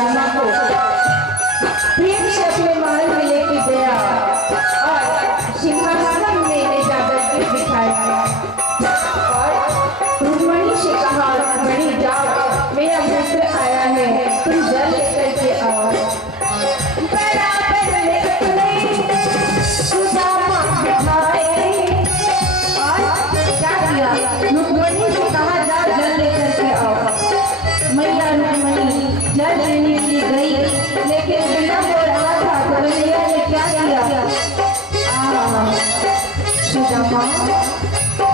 सुदामा को प्रेम से अपने महल में लेके गया और सिंहासन में ले जाकर के बिठाया और रुक्मणी से कहा, रुक्मणी जाओ, मेरा मित्र आया है, तुम जल लेकर के आओ। सुदामा बिठाए और क्या किया, रुक्मणी से कहा जाओ जल लेकर के आओ। मैया रुक्मणी जल लेने के लिए गई, लेकिन विलंब हो रहा था तो मैया ने क्या किया, सुदामा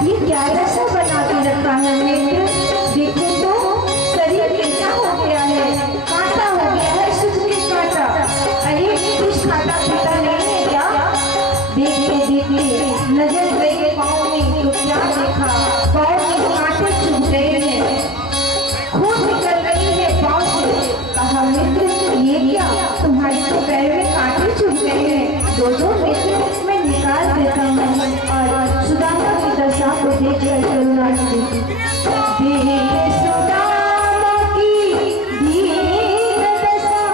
ये क्या रसा बना के रखा है मित्र, देखो तो शरीर कैसा हो गया है, कांटा हो गया है, सूखे कांटा। अरे कुछ खाटा पीता नहीं है क्या? देखते देखते नजर गई पाँव में तो क्या देखा, पाँव में कांटे चुभ गए हैं, खून निकल रही है पाँव से। कहा मित्र ये क्या, तुम्हारे तो पैर में कांटे चुभ गए हैं, दो मित्र मैं निकाल देता हूँ। और सुदामा की दशा को देख कर करुणा की सुदामा की दीन दशा,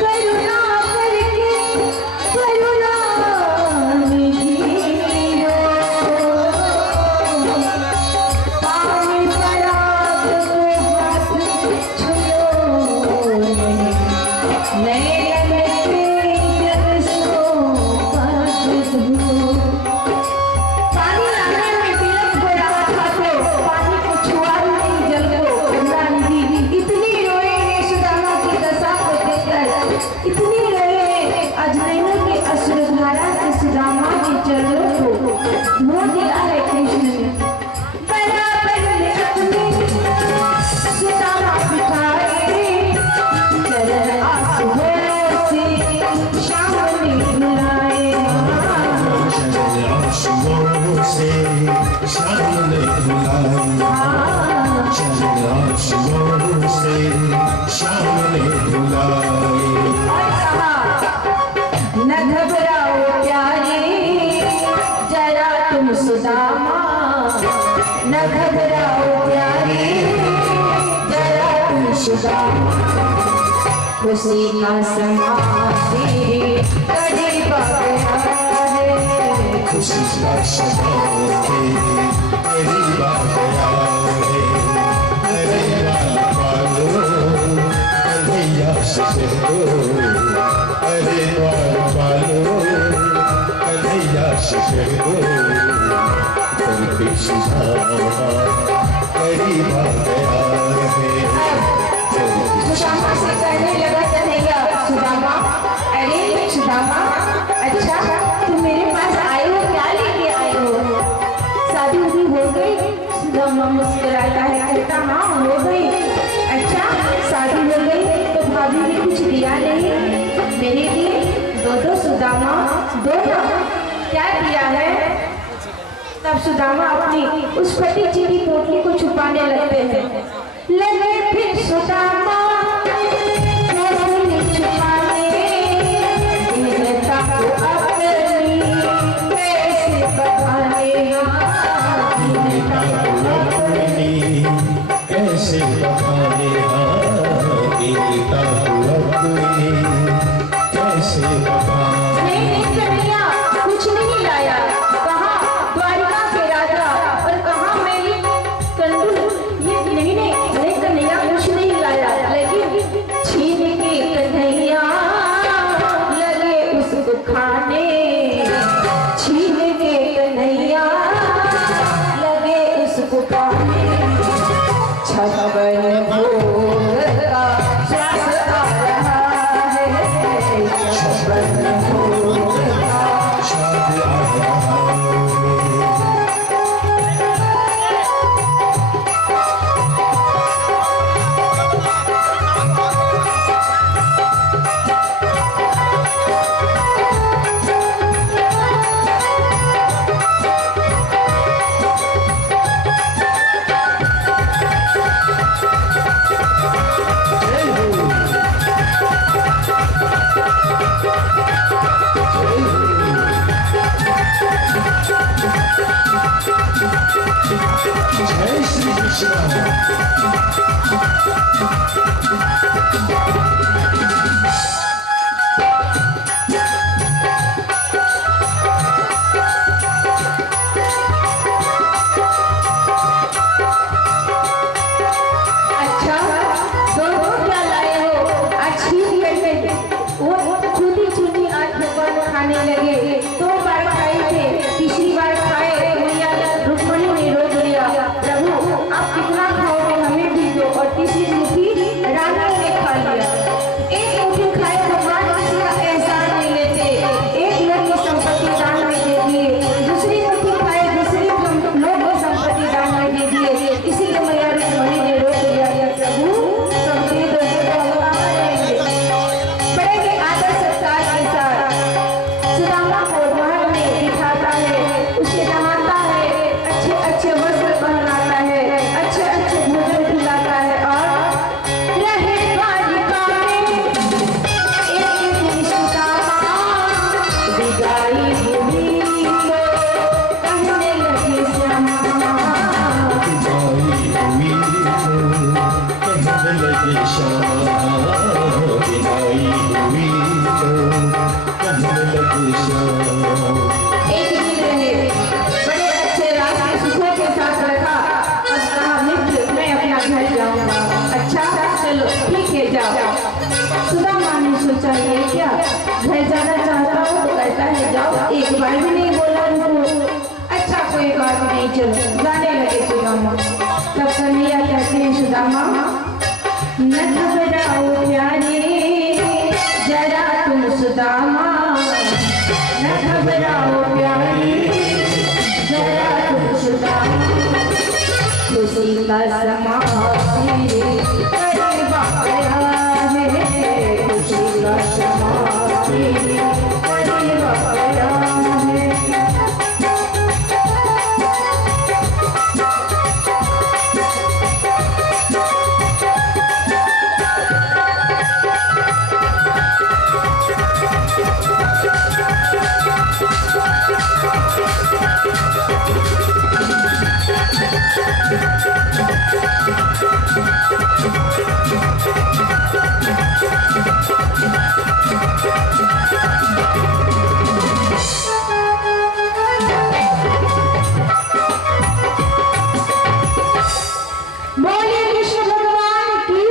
करुणा करके करुणा निधि हो, पानी शराब को हाथ छुओ नैन में जल सो पानी लाने में विलंब हो रहा था तो पानी को छुआ ही नहीं जल को। करुणा निधि इतनी रोए हैं सुदामा की दशा को देखकर, इतनी रोए हैं अजनैनों की अश्रुधारा से सुदामा के चरणों को धो दिया है कृष्ण ने। बराबर ने अपने सुदामा बिठाए, चरण आंसुओं से श्याम ने धुलाए। से शाम ने धुलाई, से शाम ने धुलाई। न घबराओ प्यारे जरा तुम सुदामा, न घबराओ प्यारे जरा तुम सुदामा, खुशी का समा करीब आ गया है, खुशी का समा करीब आ गया है। कन्हैया पालो कन्हैया से दो, अरे द्वार पालो कन्हैया से दो, करके सुदामा करीब आ गया है। सुदामा से कहने लगा कन्हैया, सुदामा अरे सुदामा, अच्छा तुम मेरे पास आए हो, क्या लेके आए हो? शादी उदी हो गई? सुदामा मुस्कुराता है, कहता हाँ हो गई। अच्छा शादी हो गई तो भाभी ने कुछ दिया नहीं मेरे लिए? दो सुदामा दो ना, क्या दिया है? तब सुदामा अपनी उस फटी चिटी पोटली को छुपाने लगते हैं। लगे फिर सुदामा छुपाने दीनता को अपनी कैसे बहाने, दीनता को अपनी कैसे बहाने, दीनता को अपनी कैसे बहाने। नहीं कन्हैया कुछ नहीं लाया, कहाँ द्वारिका के राजा और कहाँ मेरी कंदू, ये नहीं कन्हैया कुछ नहीं लाया, लेकिन छीन के कन्हैया लगे उसको खाने, छीन के कन्हैया लगे उसको खाने। छप्पन भोग का श्वास आ रहा है, छप्पन भोग का शाद आ रहा है। जय श्री कृष्ण। अच्छा, दोनों क्या लाए हो? आज खीर करके वो खुद ही चुनी आज भगवान खाने लगे। 2 बार खाए थे, तीसरी बार खाए तो मैया रुक्मणी ने रोक लिया, प्रभु आप कितना खाओगे, हमें भी दो। और तीसरी मुट्ठी रानी ने खा लिया। एक मुट्ठी खाए भगवान किसी का एहसान नहीं लेते, एक लोग की संपत्ति दान में दे दिए, दूसरी मुट्ठी खाए दूसरी लोग की संपत्ति दान में दे दिए। इसीलिए मैया रुक्मणी ने रोक लिया, प्रभु सब दे दो तो हम आएंगे। बड़े के आदर सत्कार के साथ सुदामा को महल में बिठाता है, उसे नहाता है, अच्छे अच्छे वस्त्र पहनाता है, अच्छे अच्छे भोजन खिलाता है और रहे बालिका में एक दिन सुदामा बिगाड़ी हुई तो कहने लगे श्यामा। एक दिन रहे, बड़े अच्छे राज सुखों के साथ रखा। अब कहा मित्र मैं अपना घर जाऊंगा। अच्छा चलो ठीक है जाओ। सुदामा ने सोचा ये क्या, घर जाना चाहता हूँ तो कहता है जाओ, एक बार भी नहीं बोला रुको। अच्छा कोई बात नहीं चलो, जाने लगे सुदामा। तब कन्हैया कहते हैं सुदामा न घबराओ प्यारे जरा तुम सुदामा, न घबराओ प्यारे जरा तुम सुदामा, खुशी का समा करीब आया है, खुशी का समा करीब आया है। बोलिए कृष्ण भगवान की,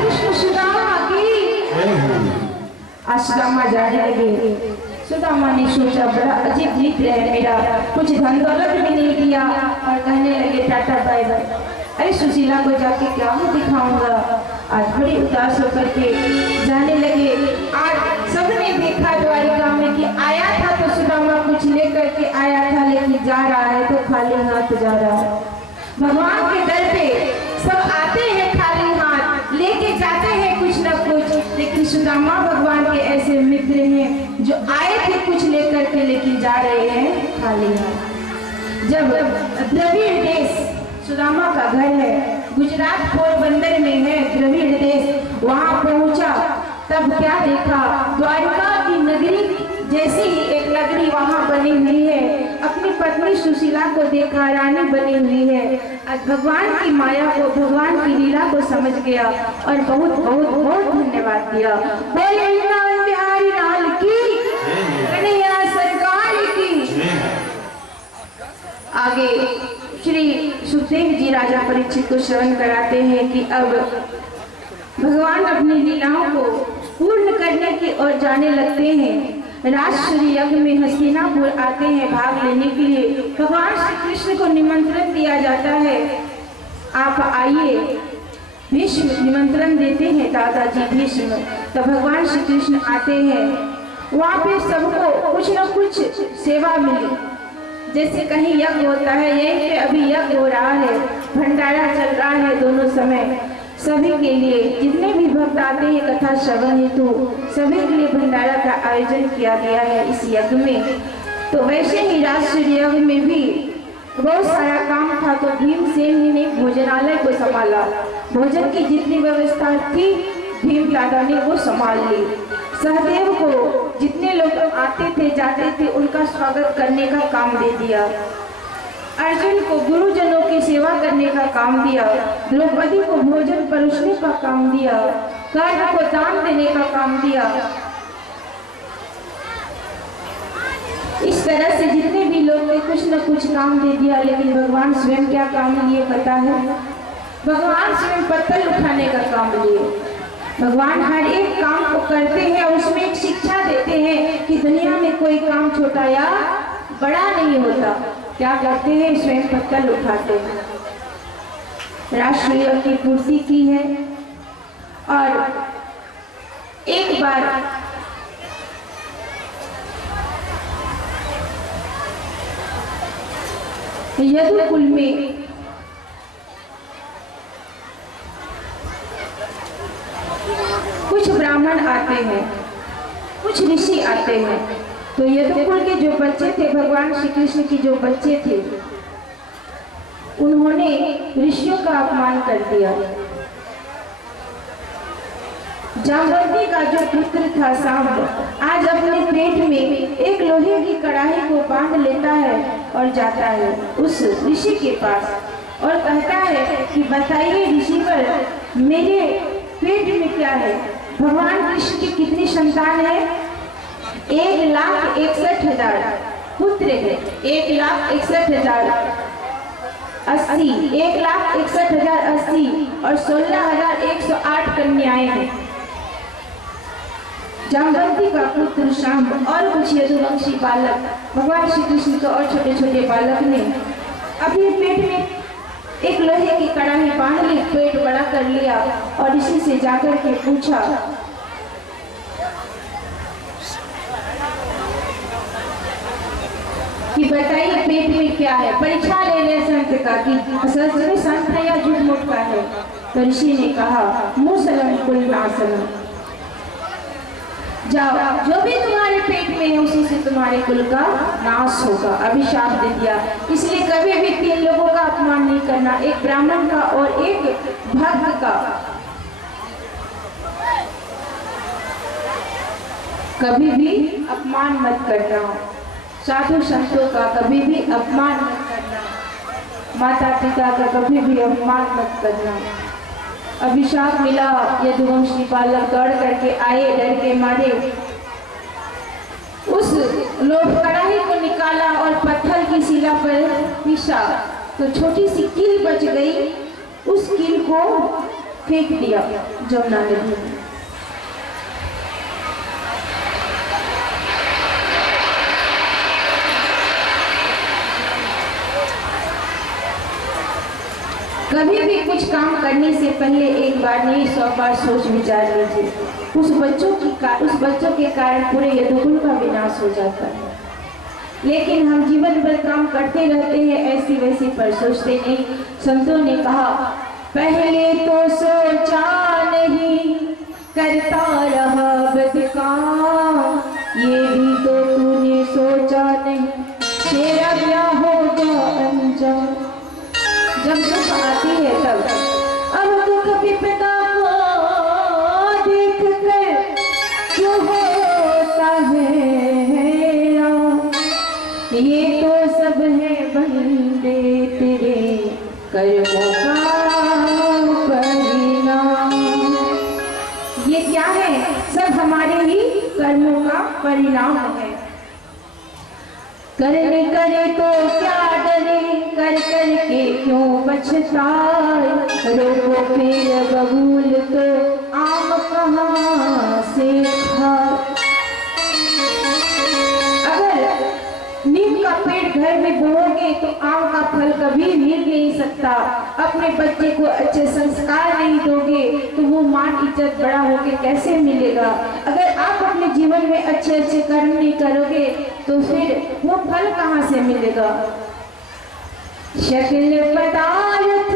कृष्ण सुदामा की। आज सुदामा जाने लगे। सुदामा ने सोचा बड़ा अजीब मित्र है मेरा, कुछ धन दौलत भी नहीं दिया और कहने लगे टाटा बाय बाय। अरे सुशीला को जाके क्या मुँह दिखाऊंगा। आज बड़ी उदास होकर के जाने लगे। आज सबने देखा द्वारिका में कि आया था तो सुदामा कुछ लेकर के आया था, लेकिन जा रहा है तो खाली हाथ जा रहा है। भगवान के दर पे सब आते हैं खाली हाथ, लेके जाते हैं कुछ न कुछ, लेकिन सुदामा भगवान के ऐसे मित्र हैं जो आए थे कुछ लेकर के लेकिन जा रहे हैं खाली हाथ। जब द्रविड़ देश सुदामा का घर है, गुजरात पोरबंदर में है द्रविड़ देश, वहां पहुंचा तब क्या देखा, द्वारिका की नगरी जैसी ही एक नगरी वहां बनी हुई है। अपनी पत्नी सुशीला को देखा, रानी बनी हुई है। भगवान की माया को, भगवान की लीला को समझ गया और बहुत बहुत बहुत धन्यवाद दिया। बोले वृंदावन बिहारी लाल की, कन्हैया सरकार की। आगे श्री सुखदेव जी राजा परीक्षित को श्रवण कराते हैं कि अब भगवान अपनी लीलाओं को पूर्ण करने की ओर जाने लगते हैं। राजसूय यज्ञ में हस्तिनापुर आते हैं भाग लेने के लिए। भगवान श्री कृष्ण को निमंत्रण दिया जाता है, आप आइए। भीष्म निमंत्रण देते हैं, दादाजी भीष्म। तो भगवान श्री कृष्ण आते हैं, वहाँ पे सबको कुछ न कुछ सेवा मिली। जैसे कहीं यज्ञ होता है, यहीं पे अभी यज्ञ हो रहा है, भंडारा चल रहा है दोनों समय। सभी के लिए जितने भी भक्त आते हैं कथा श्रवण हेतु, सभी के लिए भंडारा का आयोजन किया गया है इस यज्ञ में। तो वैसे ही राजसूय यज्ञ में भी बहुत सारा काम था, तो भीमसेन ने भोजनालय को संभाला। भोजन की जितनी व्यवस्था थी भीम दादा ने वो संभाल ली। सहदेव को जितने लोग आते थे जाते थे उनका स्वागत करने का काम दे दिया। अर्जुन को गुरुजनों की सेवा करने का काम दिया, द्रौपदी को भोजन परोसने का काम दिया, कर्ण को दान देने का काम दिया। इस तरह से जितने भी लोग ने कुछ न कुछ काम दे दिया, लेकिन भगवान स्वयं क्या काम लिए पता है? भगवान स्वयं पत्थर उठाने का काम लिए। भगवान हर एक काम को करते हैं और उसमें एक शिक्षा देते हैं कि दुनिया में कोई काम छोटा या बड़ा नहीं होता। क्या करते हैं? स्वयं पत्थर उठाते हैं। राष्ट्रीय की पूर्ति की है। और एक बार यदुकुल में कुछ ब्राह्मण आते हैं, कुछ ऋषि आते हैं। तो यदुकुल के जो बच्चे थे, भगवान श्री कृष्ण के जो बच्चे थे, उन्होंने ऋषियों का अपमान कर दिया। जाम्बवती का जो पुत्र था सांब, आज अपने पेट में एक लोहे की कड़ाही को बांध लेता है और जाता है उस ऋषि के पास और कहता है कि बताइए ऋषिवर, मेरे पेट में क्या है? भगवान कृष्ण की कितनी संतान है? 1,61,000 पुत्र है। 1,61,000 80, 1,61,080 और 16,108 कन्याएं हैं। जाम्बवती का पुत्र शांब और कुछ यदुवंशी बालक, भगवान श्री कृष्ण के और छोटे छोटे बालक ने अपने पेट में एक लोहे की कड़ाही बांध ली, पेट बड़ा कर लिया और इसी से जाकर के पूछा कि बताइए पेट में क्या है? परीक्षा ले ले संत का कि सच में संत है या झूठ मूठ का है। तो ऋषि ने कहा मूसलम कुल नासलम, जाओ जो भी तुम्हारे पेट में है उसी से तुम्हारे कुल का नाश होगा। अभिशाप दे दिया। इसलिए कभी भी 3 लोगों का अपमान नहीं करना, एक ब्राह्मण का और एक भक्त का। कभी भी अपमान मत करना, साधु संतों का कभी भी अपमान मत करना, माता पिता का कभी भी अपमान मत करना। अभिशाप मिला। यदुवंशी बालक दौड़ करके आए, डर के मारे उस लोभ कड़ाही को निकाला और पत्थर की शिला पर पीसा तो छोटी सी कील बच गई। उस कील को फेंक दिया जमुना नदी में। कभी भी कुछ काम करने से पहले एक बार नहीं 100 बार सोच विचार लीजिए। उस बच्चों के कारण पूरे यदुकुल का विनाश हो जाता है। लेकिन हम जीवन भर काम करते रहते हैं, ऐसी वैसी पर सोचते नहीं। संतों ने कहा पहले तो सोचा नहीं, करता रहा बदकाम, ये भी तो तूने सोचा नहीं, तेरा क्या होगा अंजाम। जब दुख आती है तब अब दुख विपदा को देख कर क्यों होता है, ये तो सब है बंदे तेरे कर्मों का परिणाम। ये क्या है? सब हमारे ही कर्मों का परिणाम है। करने करे तो क्या डरे, कर करके क्यों पछताए, रोको फिर बबूल तो आम कहाँ से खाए। अगर नीम का पेड़ घर में बोओगे तो आम का फल कभी मिल नहीं सकता। अपने बच्चे को अच्छे संस्कार नहीं दोगे तो वो मान इज्जत बड़ा होके कैसे मिलेगा। अगर आप अपने जीवन में अच्छे अच्छे कर्म नहीं करोगे तो फिर वो फल कहाँ से मिलेगा। शक्ल पदार्थ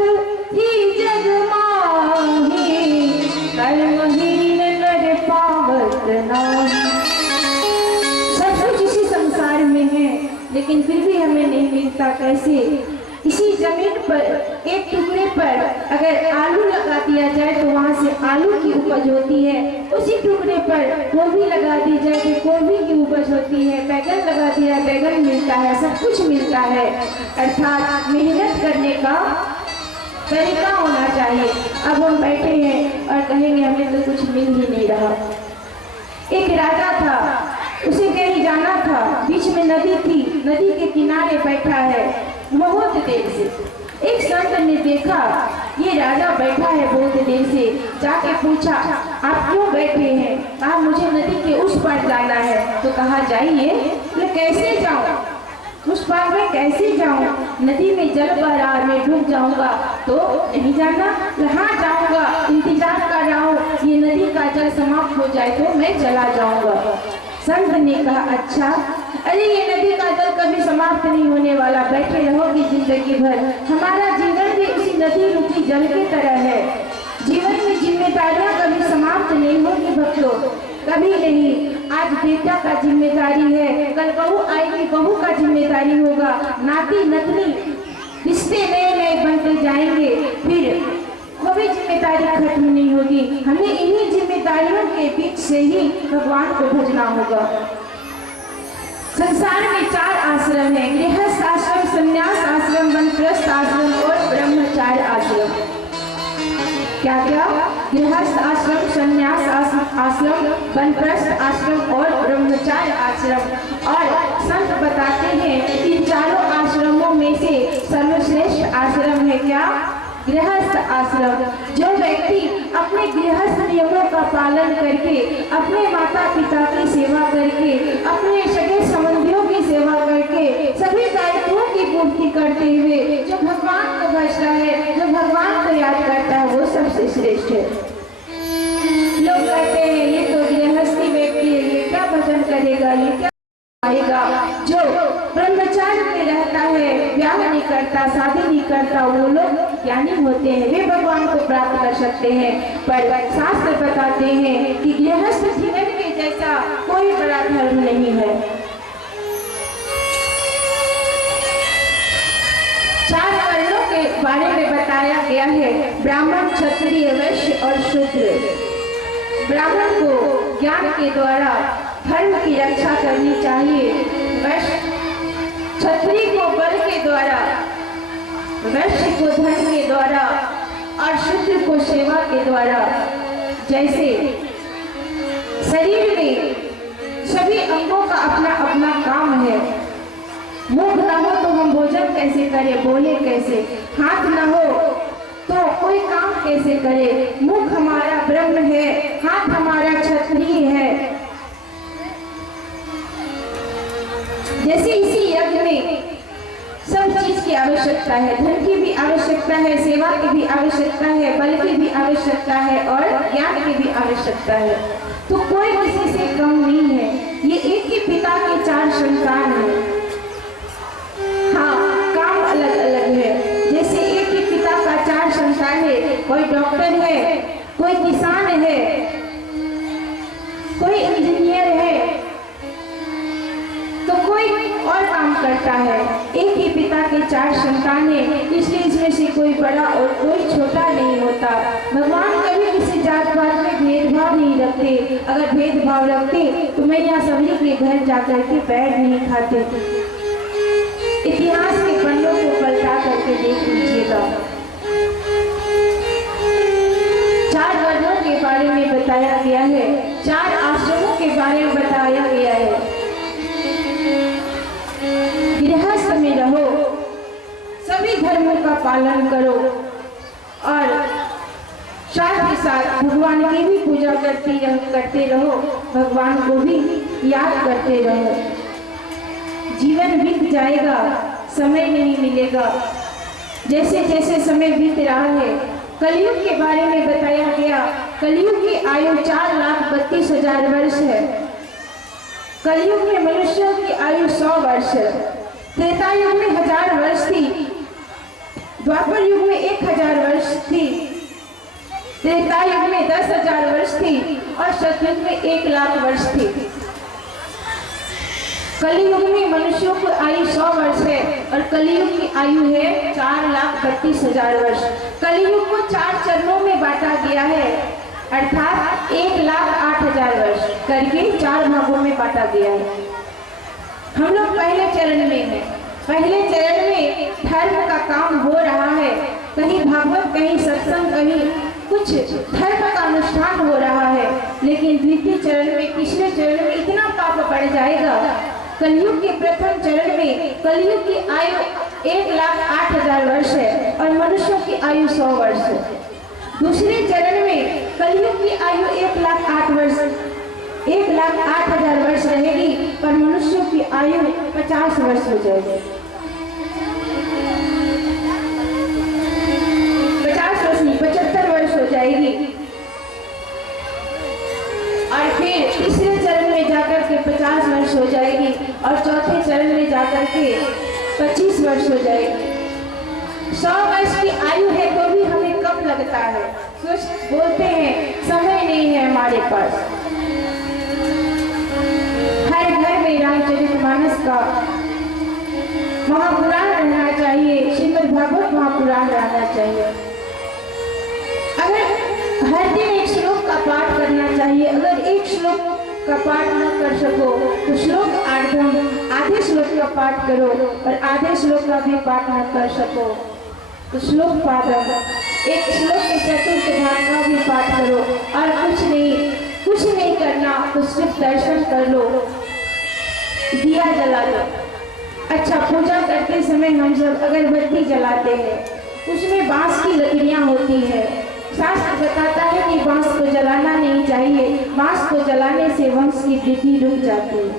ही जग माही, कर्महीन नर पावत नाहि। सब कुछ इसी संसार में है लेकिन फिर भी हमें नहीं मिलता। कैसे? इसी जमीन पर एक टुकड़े पर अगर आलू लगा दिया जाए तो वहां से आलू की उपज होती है, उसी टुकड़े पर गोभी लगा दी जाए कि गोभी की उपज होती है, बैगन लगा दिया बैगन मिलता है, सब कुछ मिलता है। अर्थात मेहनत करने का तरीका होना चाहिए। अब हम बैठे हैं और कहेंगे हमें तो कुछ मिल ही नहीं रहा। एक राजा था, उसे कहीं जाना था, बीच में नदी थी, नदी के किनारे बैठा है बहुत देर से। एक संत ने देखा ये राजा बैठा है बहुत देर से, जाके पूछा आप क्यों बैठे हैं? कहा मुझे नदी के उस पार जाना है। तो कहा जाइए। बोले कैसे जाऊं? उस पार में कैसे जाऊं? नदी में जल बह रहा है, मैं डूब जाऊंगा। तो नहीं जाना? हाँ जाऊंगा, इंतजार कर रहा हूँ, ये नदी का जल समाप्त हो जाए तो मैं चला जाऊंगा। संत ने कहा अच्छा, अरे ये नदी का जल कभी समाप्त नहीं होने वाला, बैठे रहोगी जिंदगी भर। हमारा जीवन भी उसी नदी रूपी जल की तरह है। जीवन में जिम्मेदारियां कभी समाप्त नहीं होगी भक्तों, कभी नहीं। आज बेटा का जिम्मेदारी है, कल बहू आएगी, बहू का जिम्मेदारी होगा, नाती नतनी रिश्ते नए नए बनते जाएंगे, फिर कभी जिम्मेदारी खत्म नहीं होगी। हमें इन्हीं जिम्मेदारियों के बीच से ही भगवान को भजना होगा। संसार में 4 आश्रम है, गृहस्थ आश्रम, संन्यास आश्रम, वानप्रस्थ आश्रम और ब्रह्मचार्य आश्रम। क्या क्या? गृहस्थ आश्रम, संन्यास आश्रम, वानप्रस्थ आश्रम और ब्रह्मचार्य आश्रम। और संत बताते हैं इन चारों आश्रमों में से सर्वश्रेष्ठ आश्रम है क्या? गृहस्थ आश्रम। जो व्यक्ति अपने गृहस्थ नियमों का पालन करके, अपने माता पिता की सेवा करके, अपने सगे संबंधियों की सेवा करके, सभी दायित्वों की पूर्ति करते हुए जो भगवान को भजता है, जो भगवान को याद करता है, वो सबसे श्रेष्ठ है। लोग कहते हैं ये तो गृहस्थी व्यक्ति है, ये क्या भजन करेगा, ये क्या आएगा। जो ब्रह्मचार्य में रहता है, ब्याह नहीं करता, शादी नहीं करता, वो लोग ज्ञानी होते हैं, वे भगवान को प्राप्त कर सकते हैं। पर शास्त्र बताते हैं कि गृहस्थ जीवन के जैसा कोई बड़ा धर्म नहीं है। 4 वर्णों के बारे में बताया गया है, ब्राह्मण, क्षत्रिय, वैश्य और शूद्र। ब्राह्मण को ज्ञान के द्वारा धर्म की रक्षा करनी चाहिए, क्षत्रिय को बल के द्वारा, वैश्य को धन के द्वारा और शूद्र को सेवा के द्वारा। जैसे शरीर में सभी अंगों का अपना अपना काम है। मुंह न हो तो हम भोजन कैसे करें, बोले कैसे? हाथ न हो तो कोई काम कैसे करे? मुख हमारा ब्रह्म है, हाथ हमारा क्षत्रिय है। जैसे इसी यज्ञ में सब चीज की आवश्यकता है, धन की भी आवश्यकता है, सेवा की भी आवश्यकता है, बल की भी आवश्यकता है और ज्ञान की भी आवश्यकता है। तो कोई किसी से कम नहीं है। ये एक ही पिता के 4 संतान है। हाँ, काम अलग अलग है। जैसे एक ही पिता का 4 संतान है, कोई डॉक्टर है, कोई किसान है, कोई इंजीनियर है, तो कोई और काम करता है। एक ही पिता के 4 संतान है, इसलिए इसमें से कोई बड़ा और कोई छोटा नहीं होता। भगवान कभी किसी जात पात में भेदभाव नहीं रखते। अगर भेदभाव रखते तो मैं यहाँ सभी के घर जाकर के पैर नहीं खाते। इतिहास के पन्नों को पलटा करके देख लीजिएगा। 4 वर्णों के बारे में बताया गया है, 4 आश्रमों के बारे में बताया गया है। गृहस्थ में रहो, सभी धर्मों का पालन करो और साथ ही साथ भगवान की भी पूजा करते रहो, भगवान को भी याद करते रहो। जीवन बीत जाएगा, समय नहीं मिलेगा। जैसे जैसे समय बीत रहा है, कलयुग के बारे में बताया गया। कलयुग की आयु 4,32,000 वर्ष है। कलयुग में मनुष्यों की आयु 100 वर्ष है। त्रेता युग में 1000 वर्ष थी, द्वापर युग में 1000 वर्ष थी, त्रेता युग में 10,000 वर्ष थी और सतयुग में 1,00,000 वर्ष थी। कलयुग में मनुष्यों की आयु 100 वर्ष है और कलयुग की आयु है 4,32,000 वर्ष। कलयुग को 4 चरणों में बांटा गया है। अर्थात 1,08,000 वर्ष करके 4 भागों में बांटा गया है। हम लोग पहले चरण में हैं। पहले चरण में धर्म का काम हो रहा है, कहीं भागवत, कहीं सत्संग, कहीं कुछ धर्म का अनुष्ठान हो रहा है। लेकिन द्वितीय चरण में, पिछले चरण में इतना पाप बढ़ जाएगा। कलयुग के प्रथम चरण में कलयुग की आयु 1,08,000 वर्ष है और मनुष्यों की आयु 100 वर्ष है। दूसरे चरण में कलयुग की आयु 1,08,000 वर्ष रहेगी, पर मनुष्यों की आयु 50 वर्ष हो जाएगी। 50 वर्ष नहीं, 75 वर्ष हो जाएगी। और फिर तीसरे चरण में जाकर के 50 वर्ष हो जाएगी और चौथे चरण में जाकर के 25 वर्ष हो जाएगी। 100 वर्ष की आयु है तो भी हमें कम लगता है। सोच बोलते हैं समय नहीं है हमारे पास। हर घर में रामचरितमानस का महापुराण रहना चाहिए, श्रीमद् भागवत महापुराण रहना चाहिए। अगर हर दिन एक श्लोक का पाठ करना चाहिए। अगर एक श्लोक का पाठ न कर सको तो श्लोक आर्धम, आधे श्लोक का पाठ करो, और आधे श्लोक का भी पाठ न कर सको तो श्लोक पादम, एक श्लोक के चतुर्थ भाग का भी पाठ करो। और कुछ नहीं करना तो सिर्फ दर्शन कर लो, दिया जला लो। अच्छा, पूजा करते समय हम सब अगरबत्ती जलाते हैं, उसमें बांस की लकड़ियां होती है। शास्त्र बताता है कि बांस को जलाना नहीं चाहिए, बांस को जलाने से वंश की वृद्धि रुक जाती है।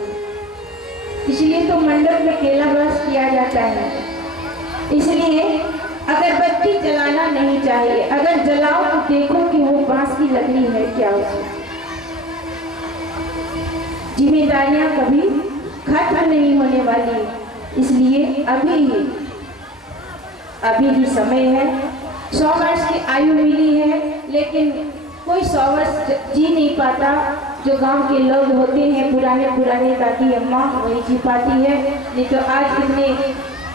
इसलिए तो मंडप में केला रस किया जाता है। इसलिए अगरबत्ती जलाना नहीं चाहिए। अगर जलाओ तो देखो कि वो बांस की लकड़ी है क्या उसमें। जिम्मेदारियां कभी खत्म नहीं होने वाली, इसलिए अभी ही समय है। 100 वर्ष की आयु मिली है, लेकिन कोई 100 वर्ष जी नहीं पाता। जो गांव के लोग होते हैं, पुराने दादी अम्मा, वही जी पाती है। नहीं तो आज इतने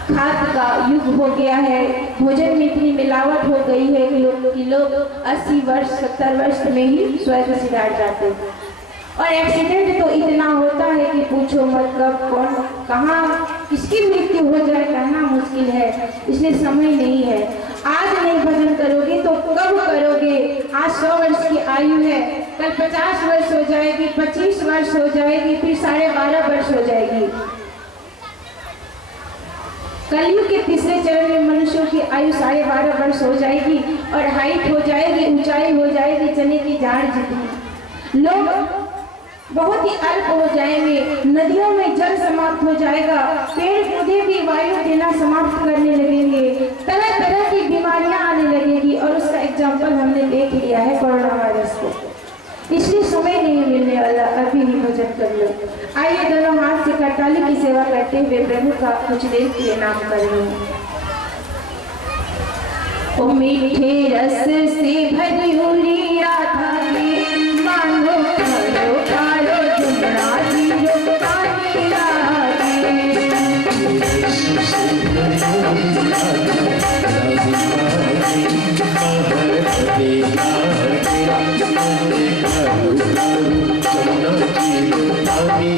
खाद का युग हो गया है, भोजन में इतनी मिलावट हो गई है कि लोग 80 वर्ष 70 वर्ष में ही स्वर्ग सिधार जाते हैं। और एक्सीडेंट तो इतना होता है कि पूछो मत, कब कौन कहाँ किसकी मृत्यु हो जाए कहना मुश्किल है। इसलिए समय नहीं है। आज नहीं भजन करोगे तो कब करोगे। आज 100 वर्ष की आयु है, कल 50 वर्ष हो जाएगी, 25 वर्ष हो जाएगी, फिर 12.5 वर्ष हो जाएगी। कलयुग के तीसरे चरण में मनुष्यों की आयु 12.5 वर्ष हो जाएगी और हाइट हो जाएगी, ऊंचाई हो जाएगी चने की झाड़ जितनी। लोग बहुत ही अल्प हो जाएंगे, नदियों में जल समाप्त हो जाएगा, पेड़ पौधे भी वायु देना समाप्त करने लगेंगे, तरह तरह की बीमारियां आने लगेगी। और उसका एग्जाम्पल हमने देख लिया है कोरोना वायरस को। इसलिए समय नहीं मिलने वाला, अभी ही भजन कर लो। आइए दोनों हाथ से करताली की सेवा करते हुए प्रभु का कुछ देर के लिए नाम कर लो। ओ मीठे रस से भरी हुई राधा की मानो करो कारो जुमरा जीरो पानी लागे। काली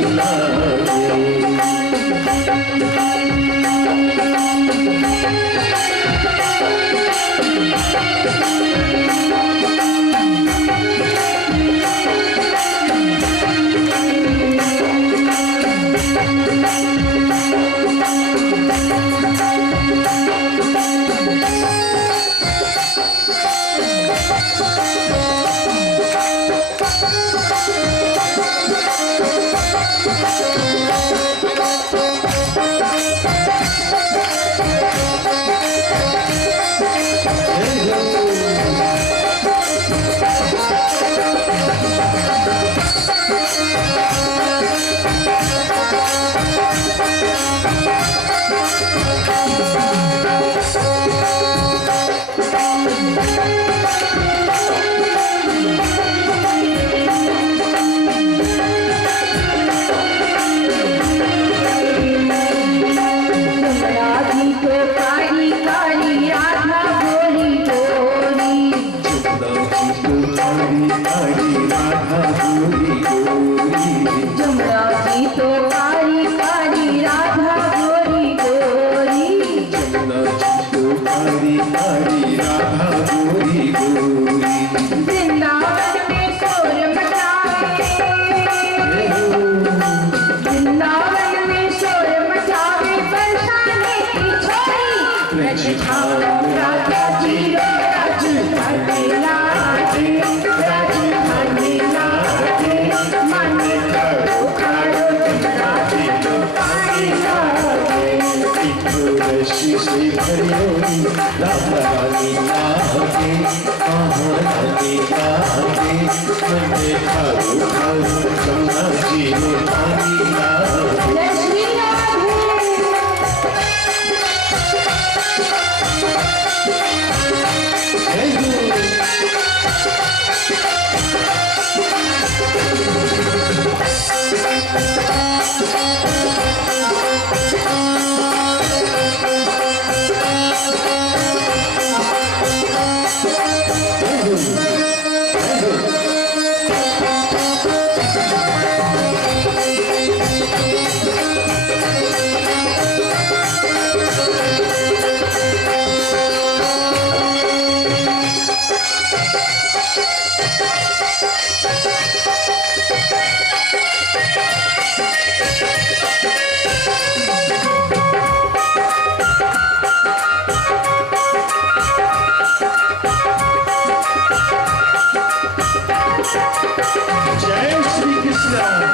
जय श्री कृष्ण।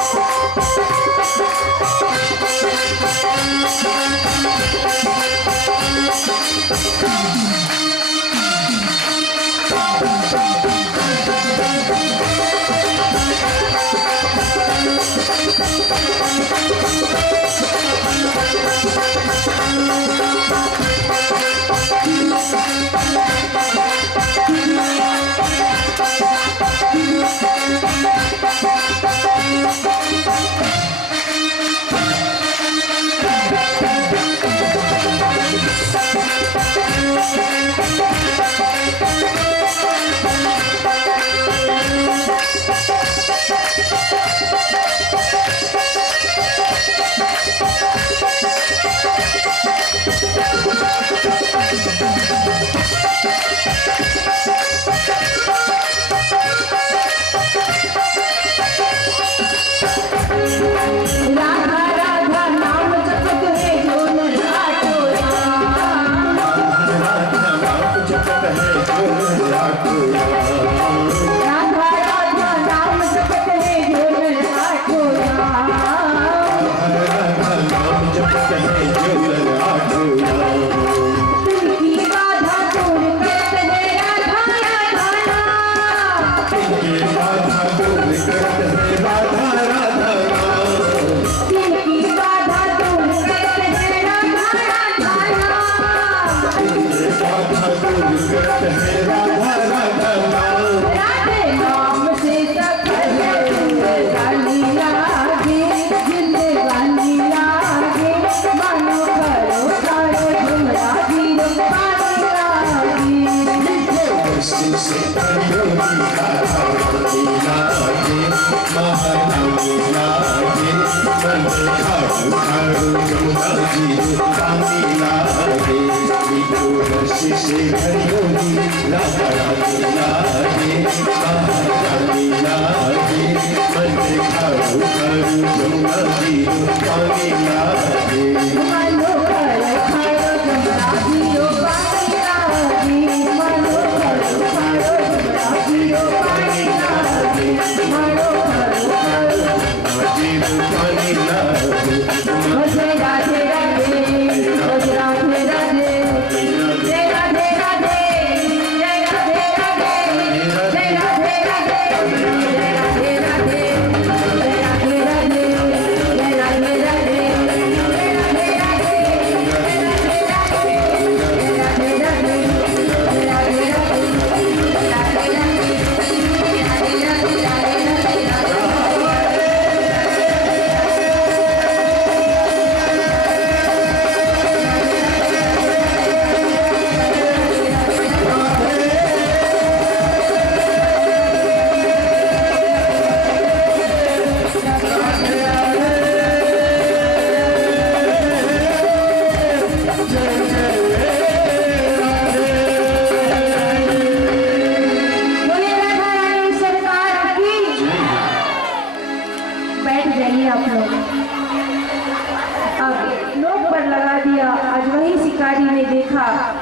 Thank you.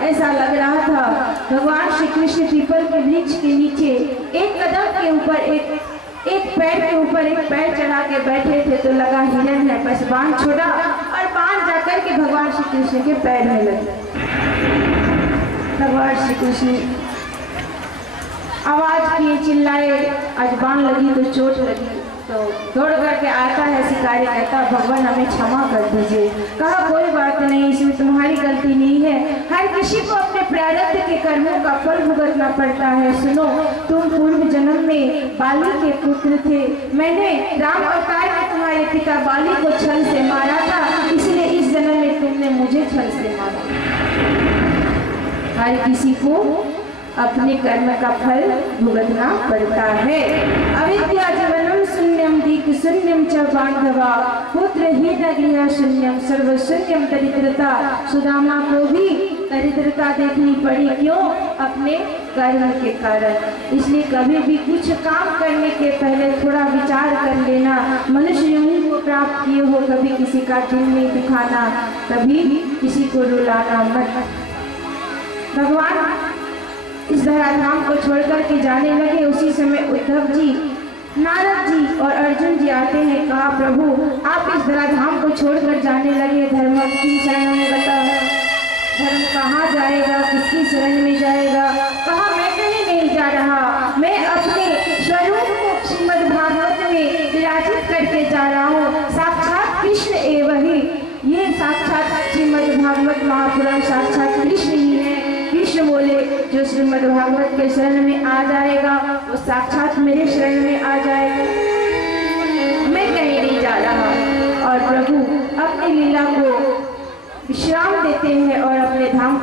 ऐसा लग रहा था भगवान श्री कृष्ण पीपल के वृक्ष के नीचे एक कदम के ऊपर एक पैर के ऊपर एक पैर चढ़ा के बैठे थे, तो लगा हिरण है, बस बाण छोड़ा और बाण जाकर के भगवान श्री कृष्ण के पैर में लगा। भगवान श्री कृष्ण आवाज किए, चिल्लाए, आज बाण लगी तो चोट लगी, तो दौड़ करके आता है शिकारी, कहता भगवान हमें क्षमा कर दीजिए। कहा कोई बात नहीं, इसमें तुम्हारी गलती नहीं है, हर किसी को अपने प्रारब्ध के कर्मों का फल भुगतना पड़ता है। सुनो, तुम पूर्व जन्म में बाली के पुत्र थे, मैंने राम अवतार में तुम्हारे पिता बाली को छल से मारा था, इसलिए इस जन्म में तुमने मुझे छल से मारा। हर किसी को अपने कर्म का फल भुगतना पड़ता है। अविद्या जीवनम शून्यम दीक शून्यम च बांधवा पुत्र ही गृह शून्यम सर्व शून्यम दरिद्रता। सुदामा को भी दरिद्रता देखनी पड़ी, क्यों? अपने कर्म के कारण। इसलिए कभी भी कुछ काम करने के पहले थोड़ा विचार कर लेना। मनुष्य योनि को प्राप्त किए हो, कभी किसी का दिल नहीं दुखाना, कभी किसी को रुलाना मत। भगवान इस धराधाम को छोड़कर के जाने लगे। उसी समय उद्धव जी, नारद जी और अर्जुन जी आते हैं। कहा प्रभु आप इस धराधाम को छोड़कर जाने लगे, धर्म की शरण में बताओ, धर्म कहाँ जाएगा, किसकी शरण में जाएगा? कहा मैं कहीं नहीं जा रहा, मैं अपने स्वरूप को श्रीमद् भागवत में विराजित करके जा रहा हूँ। साक्षात कृष्ण एवं ही, ये साक्षात श्रीमद् भागवत महापुराण साक्षात कृष्ण ही है। कृष्ण बोले जो श्रीमद् भागवत के शरण में आ जाएगा वो साक्षात मेरे शरण में आ जाएगा।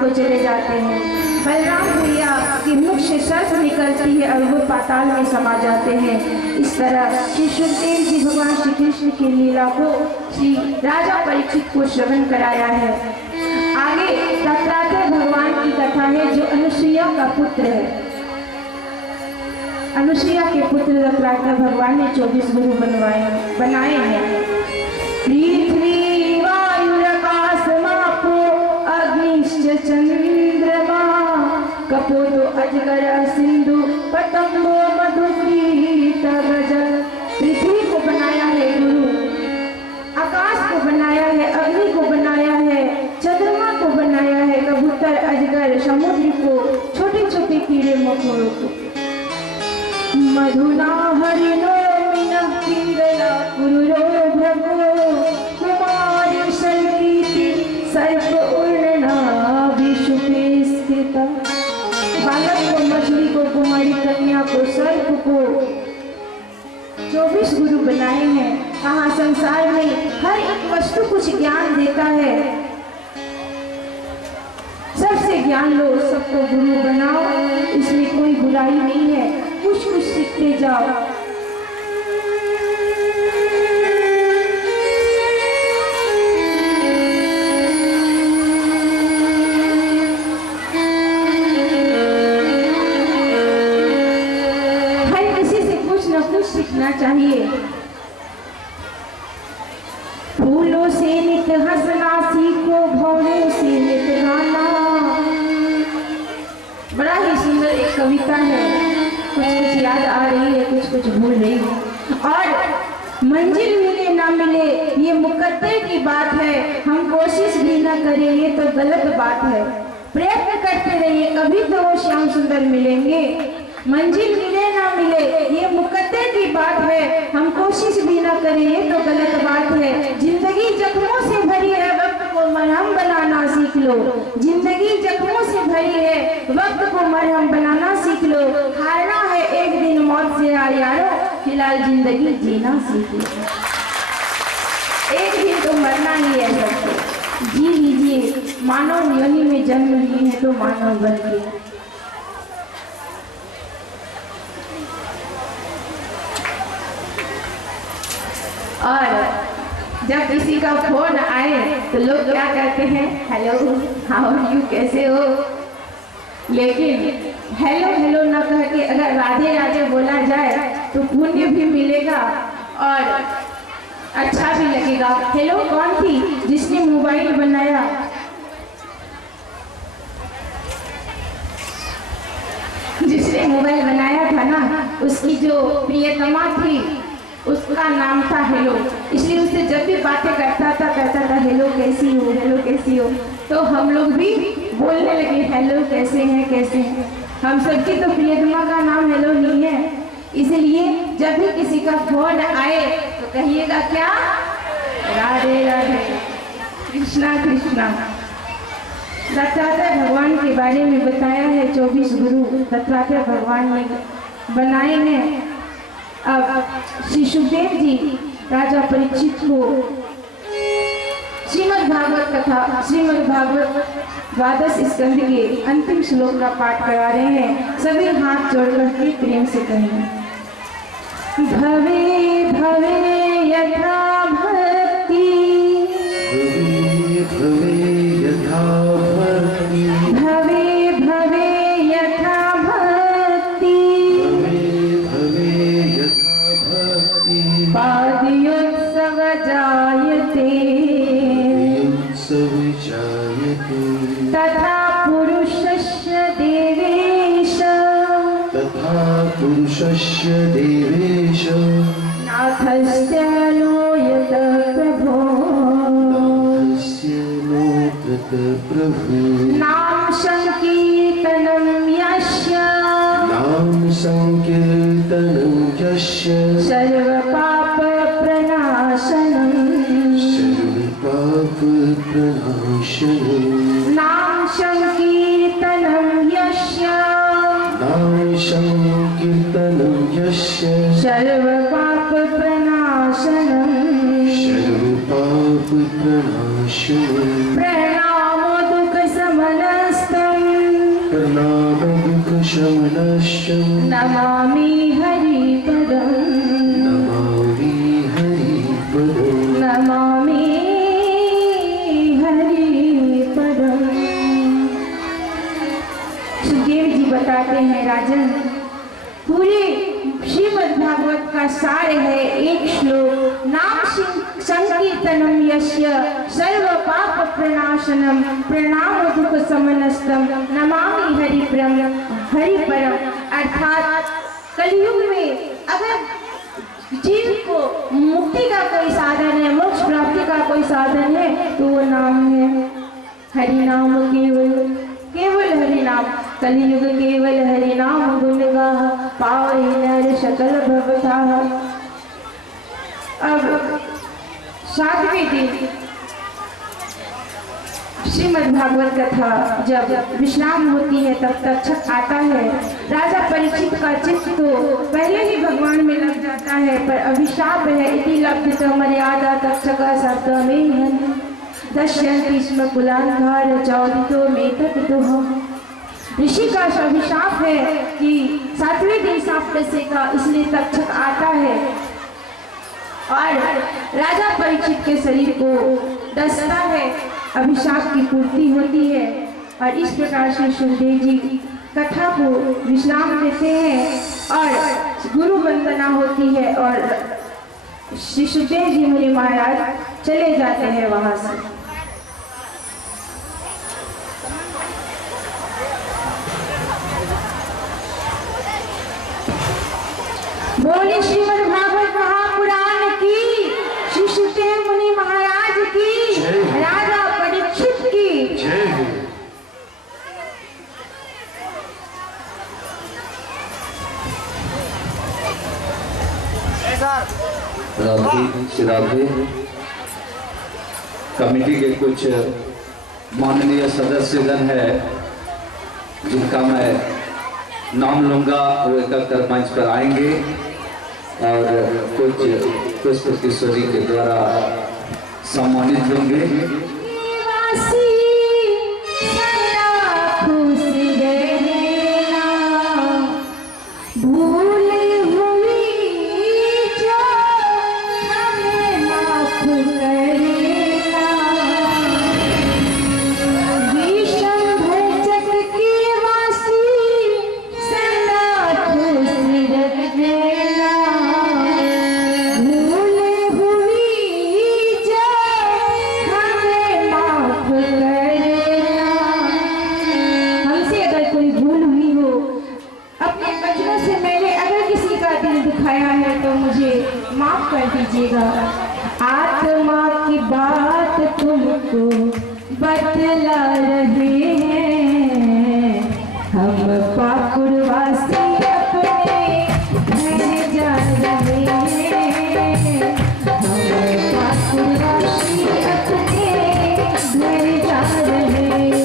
को चले जाते हैं। बलराम भैया की मुख से सर्प निकलती है और वो पाताल में समा जाते हैं। इस तरह श्री सुखदेव जी भगवान श्री कृष्ण की लीला को श्री राजा परीक्षित को श्रवण कराया है। आगे दत्तात्रेय भगवान की कथा है जो अनुसुईया का पुत्र है। अनुसुईया के पुत्र दत्तात्रेय भगवान ने 24 गुरु बनाए हैं। पृथ्वी वायुराकाश मापो अग्निश्च चंद्रमा कपोतो अजगर सिंधु पतंगो मधुकीत गजल। पृथ्वी को बनाया है गुरु, आकाश को बनाया है, अग्नि को बनाया है, चंद्रमा को बनाया है, कबूतर अजगर, समुद्र को, छोटे छोटे कीड़े मकोड़ों को। मधुना हरिणो मिनः पिंगला पुरुरो भ्रगो कुमारी संगीति सर्प उर्णना विशुपे स्थिता। बालक को, मछली को, कुमारी कन्या को, सर्प को 24 गुरु बनाए हैं। कहाँ संसार में हर एक वस्तु कुछ ज्ञान देता है। सबसे ज्ञान लो, सबको गुरु बनाओ, इसमें कोई बुराई नहीं है। कुछ कुछ सीखते जाओ। हर किसी से कुछ न कुछ सीखना चाहिए। फूलों से नित हंसना सीखो, भौरों से नित गाना। बड़ा ही सुंदर एक कविता है, कुछ कुछ याद आ रही है, कुछ कुछ भूल रही है। और मंजिल मिले ना मिले ये मुकद्दर की बात है, हम कोशिश भी ना करें ये तो गलत बात है। प्रयत्न करते रहिए, कभी तो वो श्याम सुंदर मिलेंगे। मंजिल मिले ना मिले ये मुकद्दर की बात है, हम कोशिश भी ना करें ये तो गलत बात है। जिंदगी जख्मों से भरी है, वक्त को मरहम बनाना सीख लो। जिंदगी जख्मों से भरी है, वक्त को मरहम बनाना सीख लो। हारना है एक दिन मौत से यारो, फिलहाल जिंदगी जीना सीख लो। एक दिन तो मरना ही है सबको, जी लीजिए। मानव योनि में जन्म लिए हैं तो मानव बन गए। और जब किसी का फोन आए तो लोग क्या कहते हैं, हेलो हाउ आर यू, कैसे हो। लेकिन हेलो हेलो ना कह के अगर राधे राधे बोला जाए तो पुण्य भी मिलेगा और अच्छा भी लगेगा। हेलो कौन थी जिसने मोबाइल बनाया? जिसने मोबाइल बनाया था ना, उसकी जो प्रियतमा थी उसका नाम था हेलो। इसलिए उससे जब भी बातें करता था कहता था हेलो कैसी हो, हेलो कैसी हो। तो हम लोग भी बोलने लगे हेलो कैसे हैं, कैसे हैं। हम सबकी तो प्रियतमा का नाम हेलो नहीं है। इसलिए जब भी किसी का फोन आए तो कहिएगा क्या, राधे राधे, कृष्णा कृष्णा। दत्तात्रेय भगवान के बारे में बताया है, 24 गुरु दत्तात्रेय भगवान ने बनाए हैं। अब श्री सुखदेव जी राजा परीक्षित को श्रीमद् भागवत कथा, श्रीमद् भागवत 12 स्कंद के अंतिम श्लोक का पाठ करा रहे हैं। सभी हाथ जोड़कर के प्रेम से कहेंगे, भवे भवे यथा भक्ति, भवे यथा भक्ति, भवे भवे यथा भक्ति, भवे यथा भक्ति, पादयोत्सव जायते, उत्सव जायते, तथा पुरुषस्य देवेश, तथा पुरुषस्य देवेश, नाथस्य लोयत प्रभो, नाथस्य लोयत प्रभु, नाम संकीर्तनं यस्य, नाम संकीर्तनं यस्य, सर्वपाप प्रणाशनं, सर्वपाप प्रणाशनं, नाम संकीर्तनं यस्य, नाम संकीर्तनं यस्य, सर्वपाप प्रणाशनं, सर्वपाप प्रणाशनं, प्रणामो दुःख समनस्य, नमामि हरिपदं नमामि हरिपदं नमामि हरिपदं। सुखदेव जी बताते हैं राजन, पूरे श्रीमद् भागवत का सार है एक श्लोक, नाम संकीर्तनम यस्य सर्व पाप प्रणाशनम प्रणाम दुख समनस्तम नमामि हरिपरम हरिपरम। अर्थात कलयुग में अगर जीव को मुक्ति का कोई साधन है, मोक्ष प्राप्ति का कोई साधन है तो वो नाम है हरि नाम। केवल केवल हरि नाम, कलियुग केवल हरि नाम गुण गाह पावै नर सकल भवताः। अब 7वें दिन श्रीमद् भागवत कथा जब विश्राम होती है तब तक्षक आता है। राजा परीक्षित का चित्त तो पहले ही भगवान में लग जाता है, पर अभिशाप है इति लब्ध मर्यादा तक्षक शब्द में दश्यन्ति स्म कुलांधार चौदितो में तत्तुः। ऋषि का अभिशाप है कि 7वें दिन सांप डसेगा, इसलिए तक्षक आता है और राजा परीक्षित के शरीर को डसता है, अभिशाप की पूर्ति होती है। और इस प्रकार से सुखदेव जी कथा को विश्राम देते हैं और गुरु वंदना होती है और श्री सुखदेव जी मुनि महाराज चले जाते हैं वहां से। बोले श्रीमद् भागवत महापुराण की, श्री सुखदेव मुनि महाराज की, राजा परीक्षित की जय। राधे राधे। कमेटी के कुछ माननीय सदस्यगण है जिनका मैं नाम लूंगा, वो एकत्र मंच पर आएंगे और कुछ पुष्प किशोरी के द्वारा सम्मानित होंगे। आत्मा की बात तुमको बतला रहे हैं, हम पाकुड़वासी अपने घर जा रहे हैं, हम पाकुड़वासी अपने घर जा रहे हैं।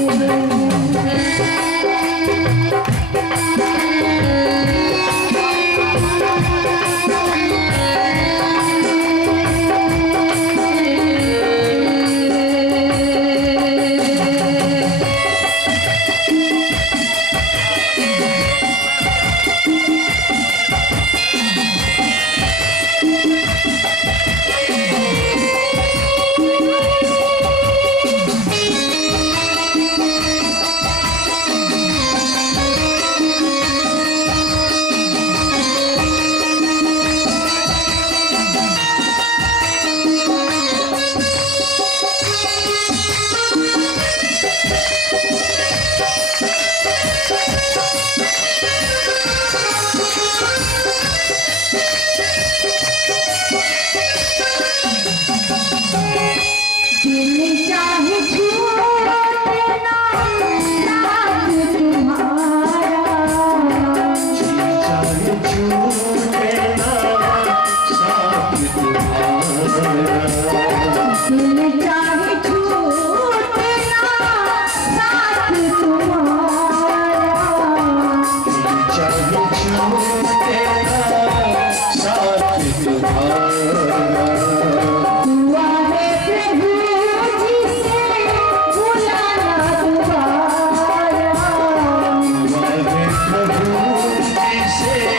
से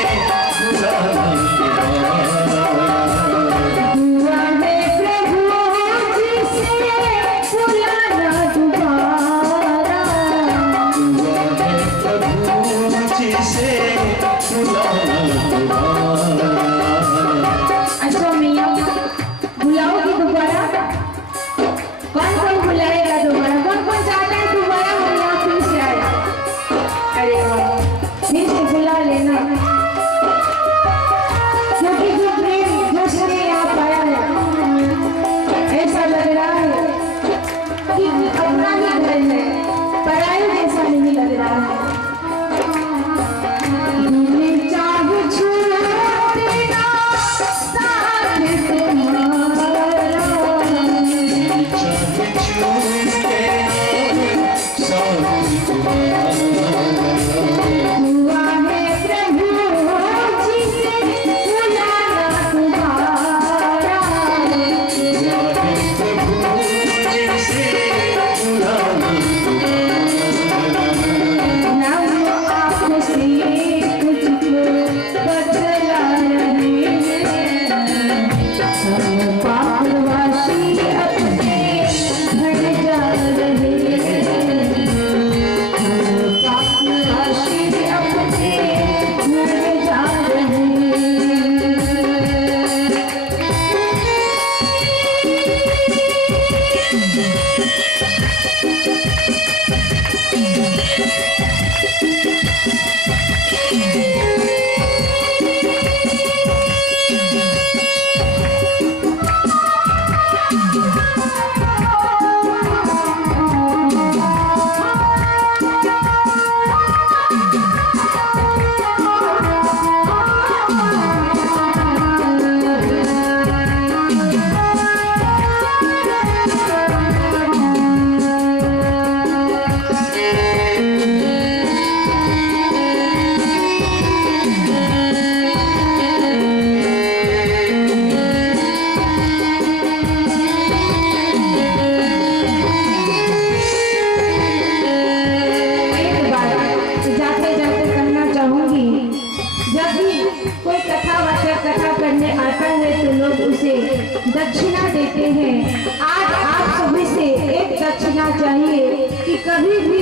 दक्षिणा देते हैं। आज आप सभी से एक दक्षिणा चाहिए कि कभी भी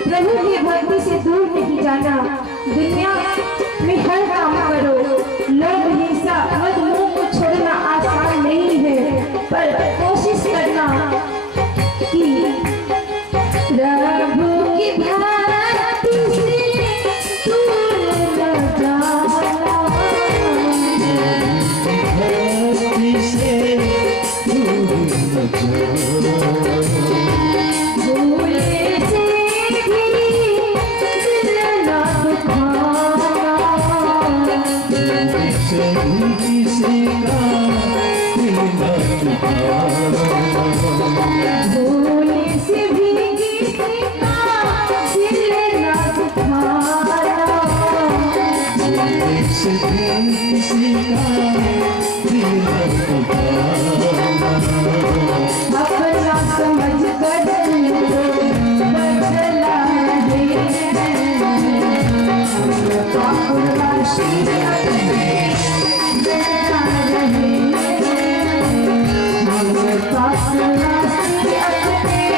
प्रभु की भक्ति से दूर नहीं जाना। दुनिया में हर काम करो, लोभ हिंसा मद मोह को छोड़ना आसान नहीं है, पर कोशिश करना कि प्रभु की भक्ति से दूर न जाना। भूले से भी दिल न दुखाना। भूले से भी किसी का दिल न दुखाना। अपना समझ कर बदला है। ठाकुर राशि अपने बचा रहे। ठाकुर राशि अपने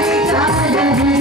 बचा रहे।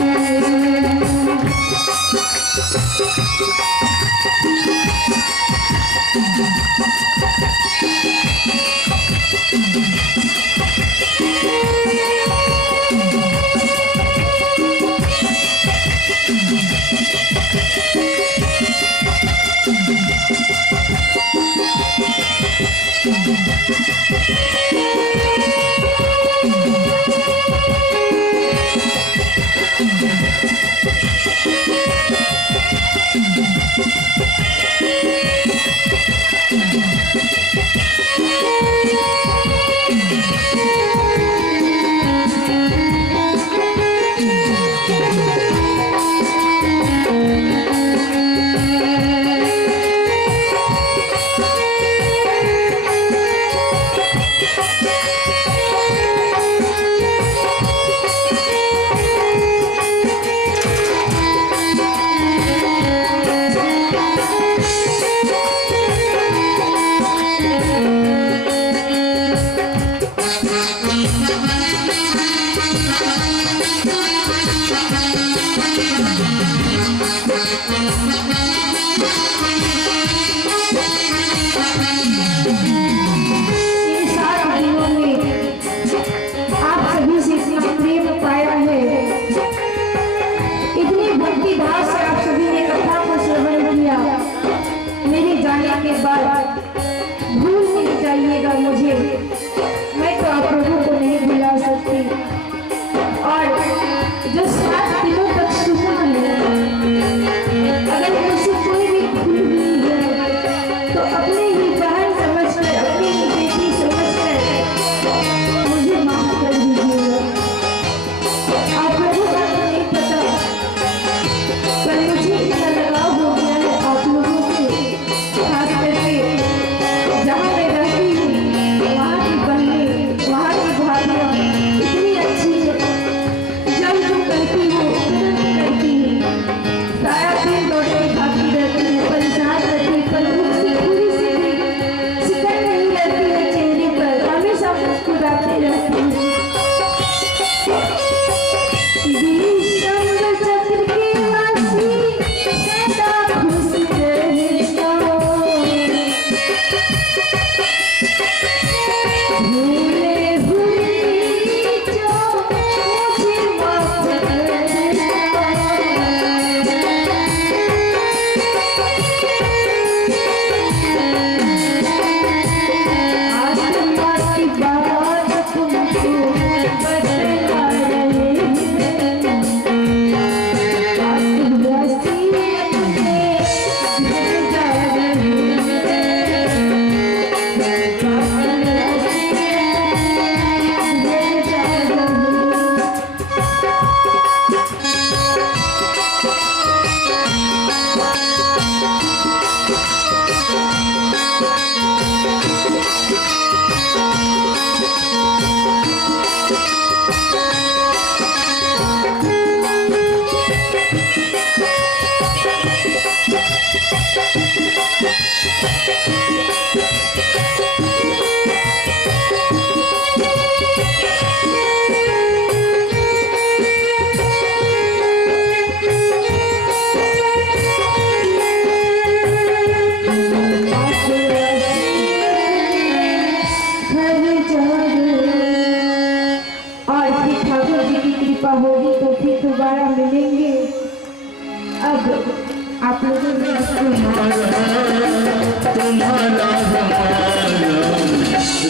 तुम्हारा हमारा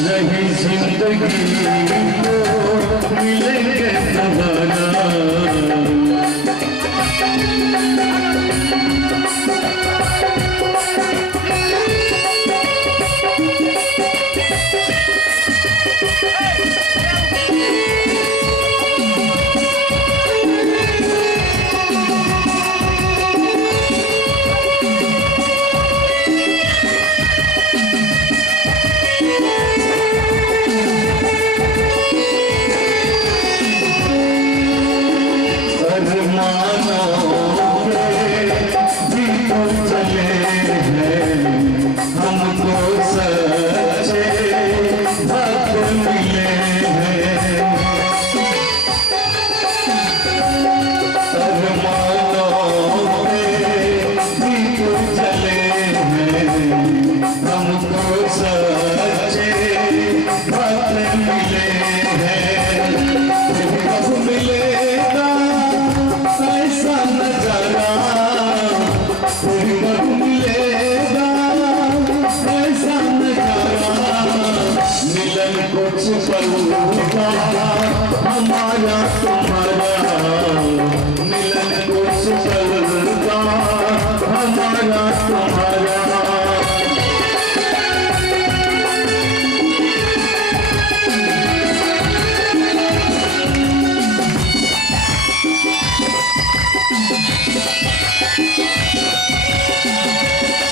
रही जिंदगी तो मिलेंगे दोबारा। हमारा तुम्हारा मिलन कुछ पल का, हमारा तुम्हारा।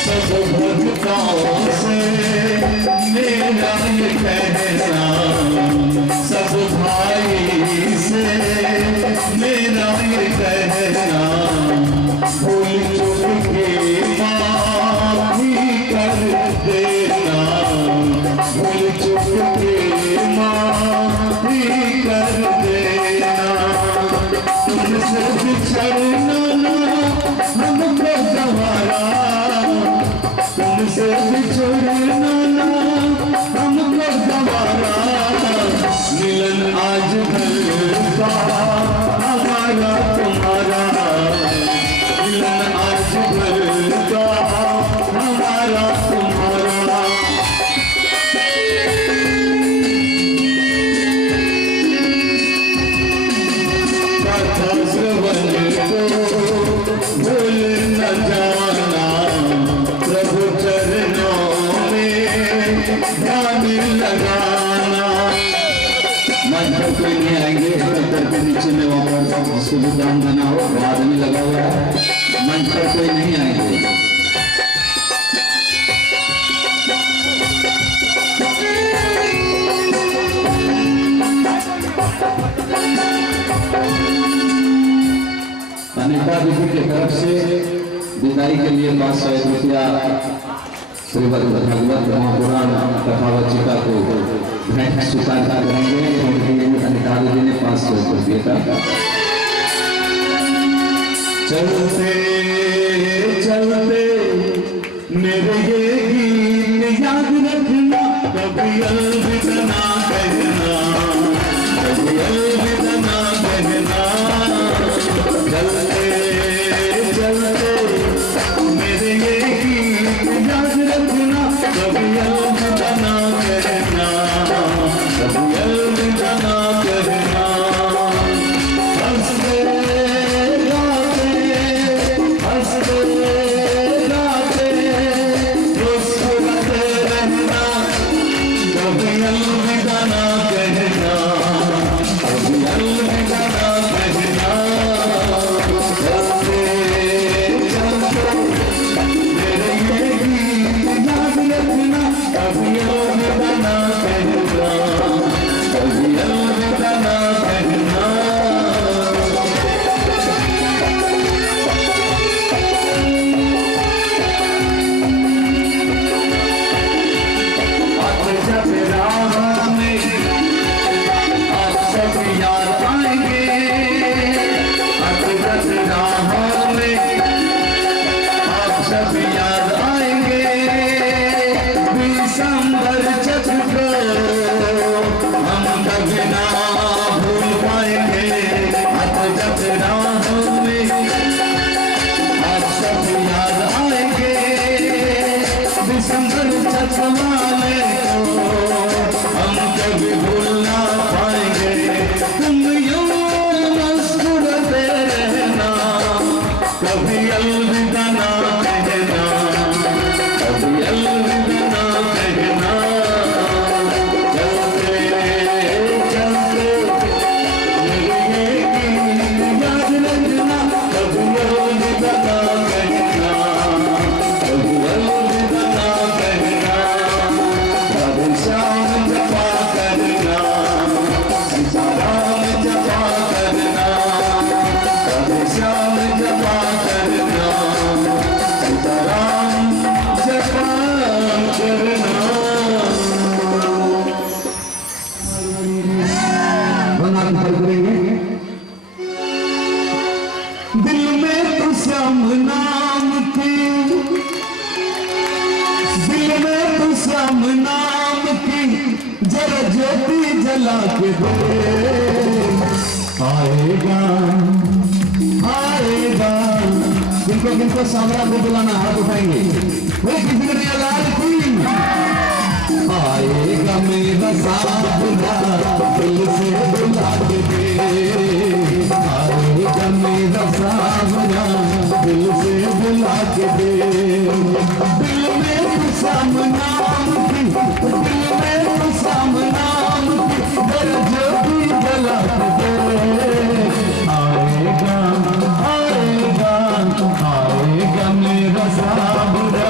सब भक्तों से मेरा ये कहना, सब भाई से मेरा ये कहना, भूल चूक के माफी कर देना, भूल चूक के माफी कर देना। तुमसे बिछड़ना ना हमको गवारा, तुमसे बिछड़ना ना हमको गवारा। मिलन आज भर का हमारा तुम्हारा, मिलन आज भर का हमारा तुम्हारा। कथा श्रवण को भूल न जाना, प्रभु चरणों में ध्यान लगाना। मंच पर कोई नहीं आएंगे, पत्थर के नीचे में वहाँ पर सुविधान बना हो, आदमी लगा हुआ है, मंच पर कोई नहीं आएंगे। अनिता दीदी की तरफ से विदाई के लिए 500 रुपया श्रीमद भागवत महापुराण कथावचिका को भेंट स्वीकार करेंगे। अनिता दीदी ने 500 रुपये का। चलते चलते मेरे ये गीत याद रखना, कभी अलविदा ना कहना, कभी अलविदा ना कहना। चलते चलते मेरे ये गीत याद रखना, कभी अलविदा ना कहना, कभी अलविदा ना कहना। हंसते गाते मुस्कुराते रहना, कभी ज्योति जला के दे, आएगा आएगा। किनको किनको साम्राज्य को बुलाना, हाथ उठाएंगे। कोई किसी को नहीं लाल की आएगा मेरा साबुरा दिल से बुला के दे, आएगा मेरा साबुरा दिल से बुला के दे। दिल में तू सामनाम की, दिल में तू सामनाम की, दर ज्योति जला के दे, आएगा आएगा आएगा मेरा साबुरा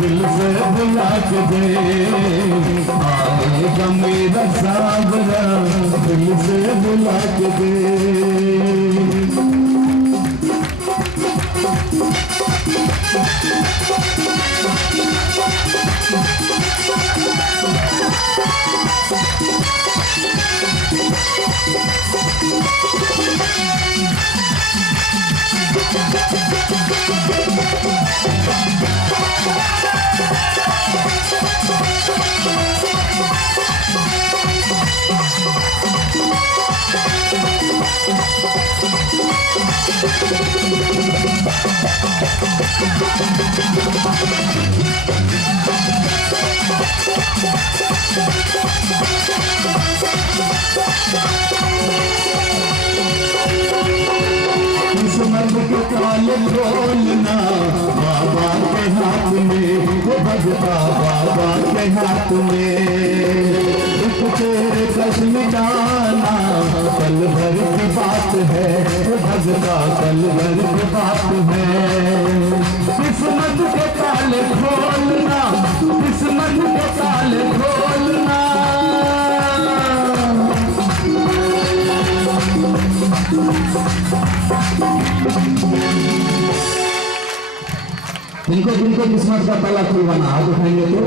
दिल से बुला के दे, आएगा मेरा साबरा दिल से बुला के दे। किस्मत के काल खोलना बाबा के हाथ में, वो भगता बाबा के हाथ में। दुख तेरे कष्ट मिटाना कल भर की बात है, वो भगता कल भर की बात है। किस्मत के काल खोलना, किस्मत के काल खोलना। जिनको जिनको किस्मत का ताला खुलवाना, हाथ उठाएंगे तो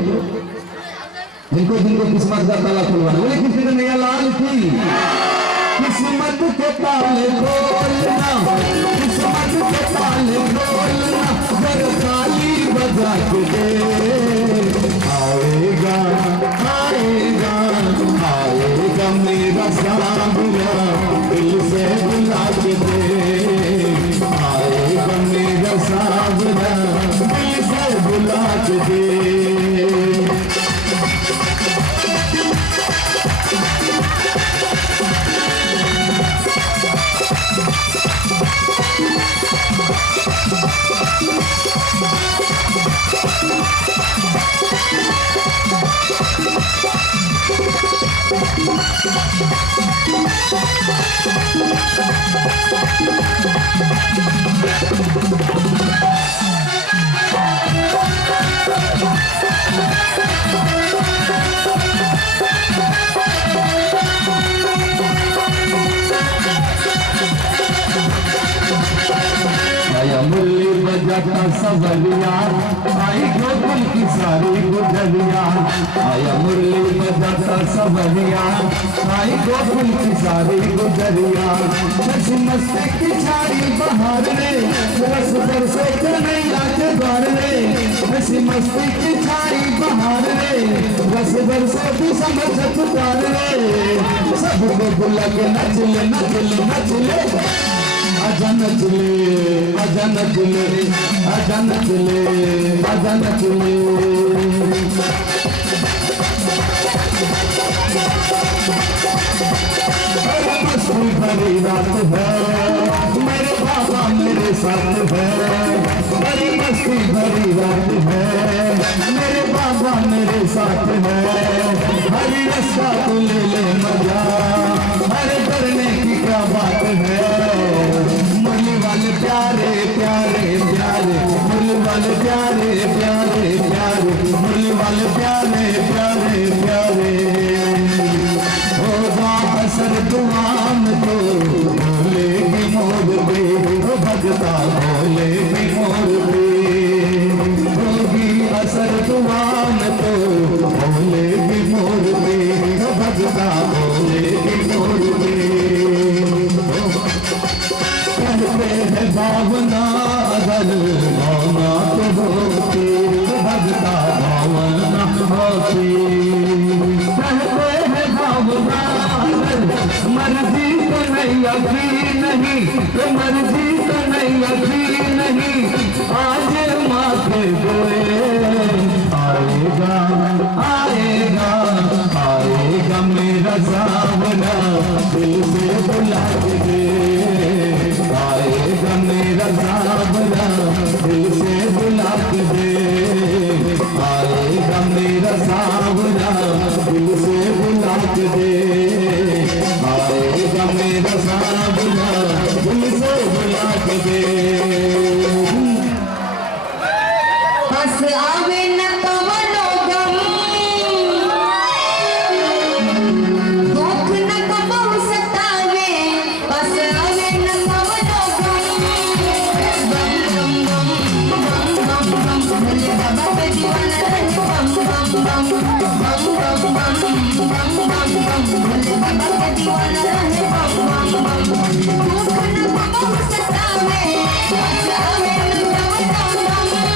जिनको जिनको किस्मत का ताला खुलवाना, बोले किसी ने नया लाल की किस्मत के ताले खोलना, किस्मत के ताले खोलना, जर ताली बजा के दे, आएगा आएगा आएगा मेरा साबरा दिल से बुला के दे, आएगा मेरा साबरा दिल से बुला के दे। मुरली बजाता सवरिया आई गोकुल की सारी गुजरिया, आया मुरली बजाता सवरिया आई गोकुल की सारी गुजरिया। हंसी मस्ती की छाई बहार रे, रस बरसे कन्हैया के द्वार रे, हंसी मस्ती की छाई बहार रे, रस बरसे भी समझ पुकार रे। सबको बुला के नचले नचले नचले, आजा नचले आजा नचले आजा नचले आजा नचले। मस्ती भरी रात है, मेरे बाबा मेरे साथ है, बड़ी मस्ती भरी रात है, मेरे बाबा मेरे साथ है। हरी रास्ता तू ले ले मजा, हरे करने की क्या बात है। मुरली वाले प्यारे प्यारे प्यारे, मुरली वाले प्यारे प्यारे प्यारे, मुरली वाले प्यारे प्यारे प्यारे। होगा असर दुआन तो बोलेगी मोर बे, भगता बोलेगी मोर बे। होगी असर दुआन तो बोलेगी मोर बे, भगता बोलेगी मोर बे। कहते हैं भावना अगर भावना तो होती, भगता भावना होती। कहते हैं मर्जी तो नहीं अभी नहीं आज माथे गोए आएगा आएगा आएगा मेरा सावरा दिल से बुला के आएगा मेरा सावरा दिल से बुला के आएगा मेरा सावरा दिल से बुला के आएगा मेरा सावरा दिल से बुला के हंस आवे न कवनो गम दुख न कबो सतावे हंस आवे न कवनो गम बम बम बम बम बम बम भोले बाबा पे दीवाना रहे बम बम बम बम बम बम बम बम बम भोले बाबा पे दीवाना रहे बम बम बम दुख न कबो सतावे हंस आवे न कवनो गम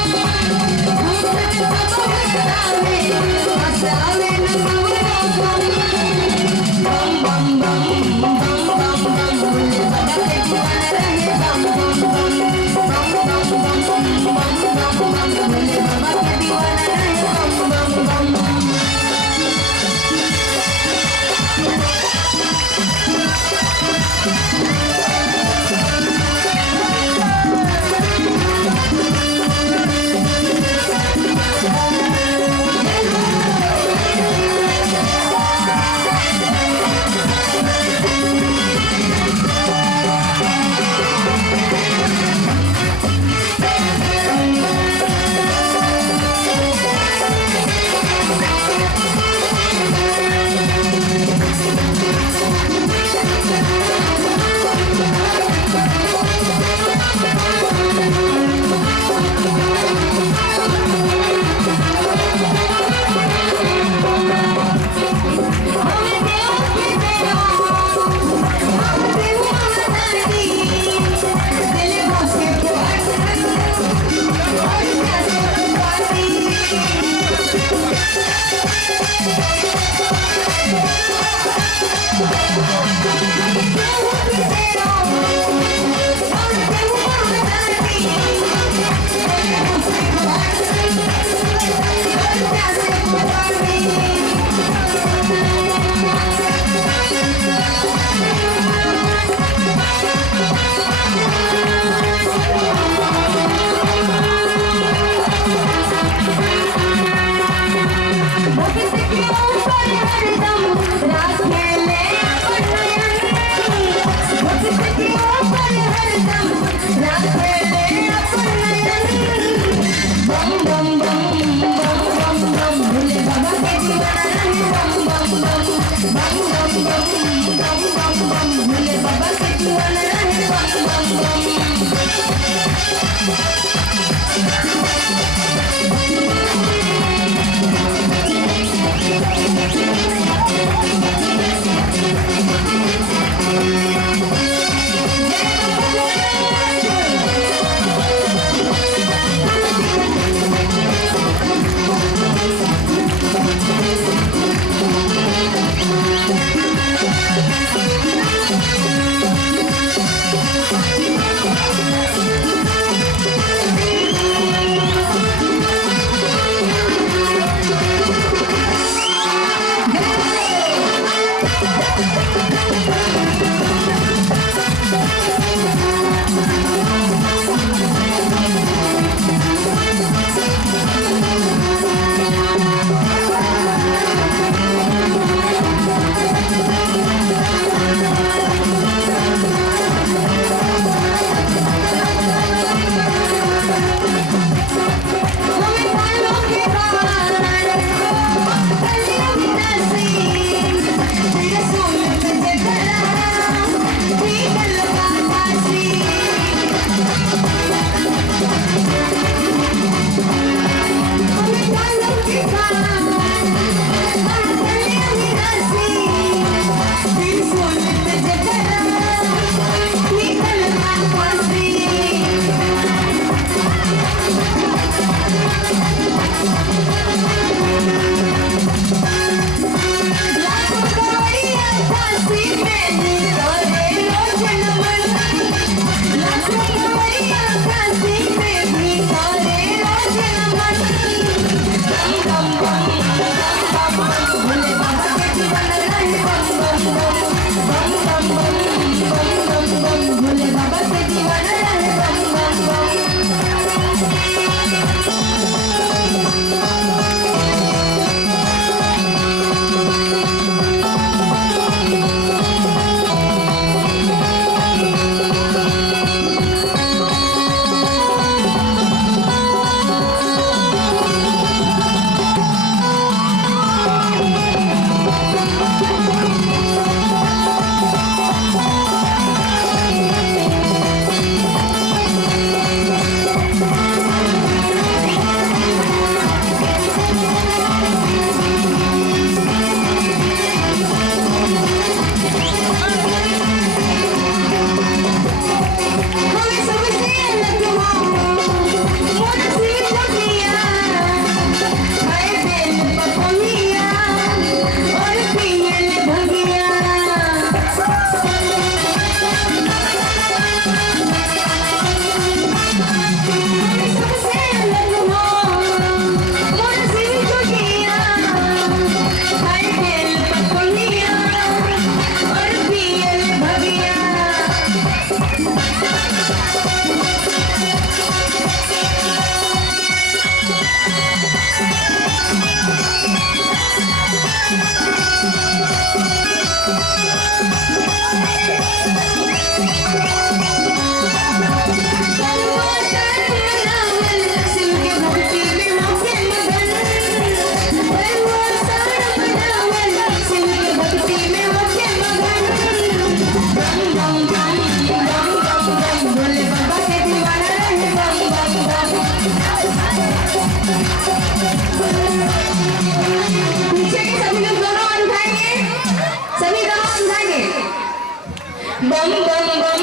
बम बम बम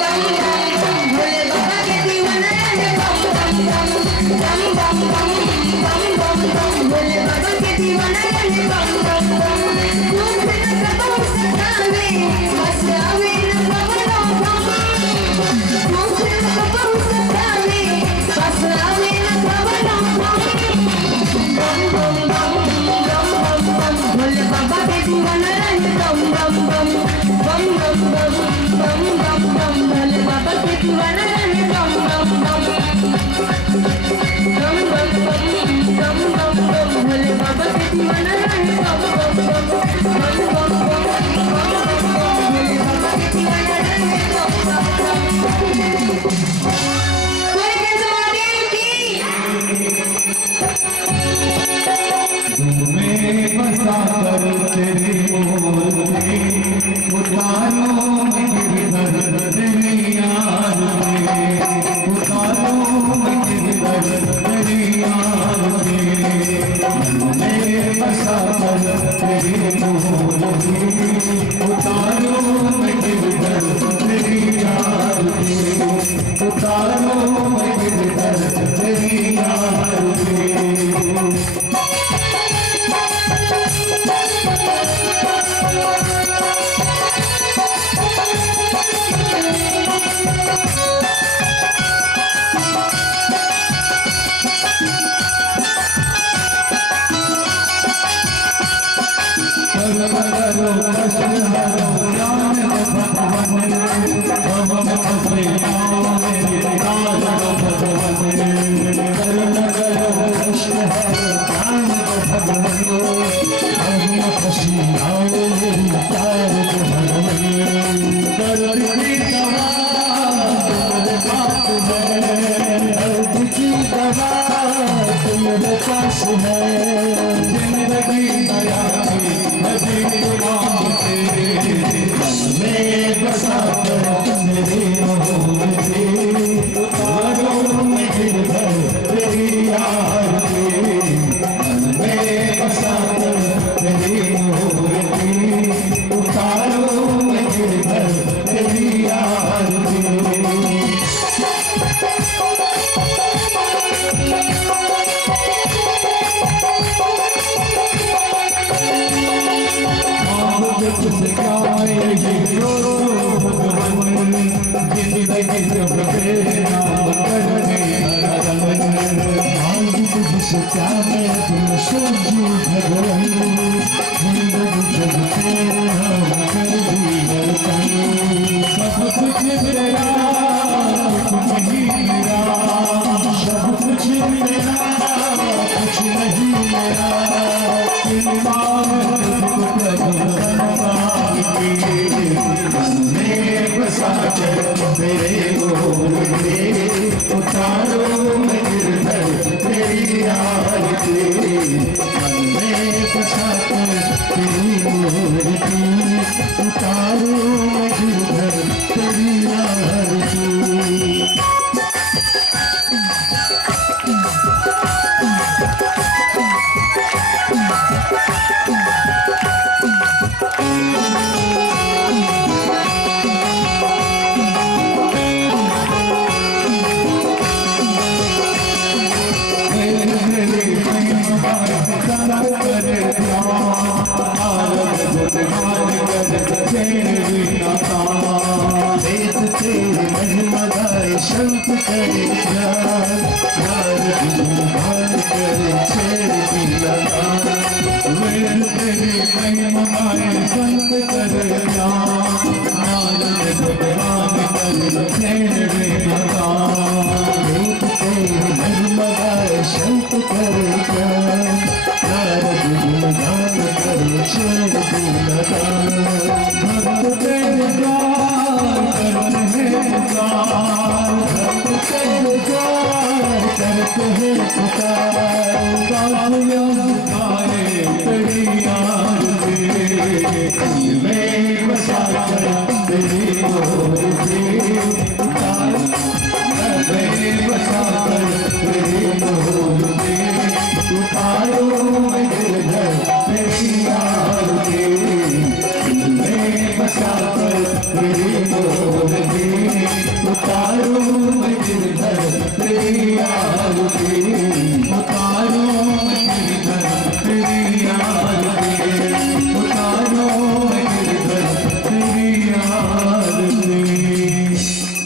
बम बम भोले बाबा के दीवाना रे बम बम बम बम बम बम बम बम बम भोले बाबा के दीवाना रे बम बम बम दुख न कबो सतावे बस आवे न पवनो बम दुख न कबो सतावे बस आवे न पवनो बम बम बम बम बम बम बम भोले बाबा के दीवाना रे बम बम बम बम बम बम बम बम बम भोले बाबा के दीवाना रे बम बम बम बम बम बम बम बम बम भोले बाबा के दीवाना रे बम बम बम बम बम बम बम भोले बाबा के दीवाना रे बम बम बम कोई कैसे महादेव की तुम्हें बसा कर तेरी मूर्ति उतारो गिरधर तेरी आरती उतारो गिरधर तेरी आरती तुम्हें बसा कर तेरी मूर्ति उतारो गिरधर तेरी आरती उतारो गिरधर तेरी आरती उतारो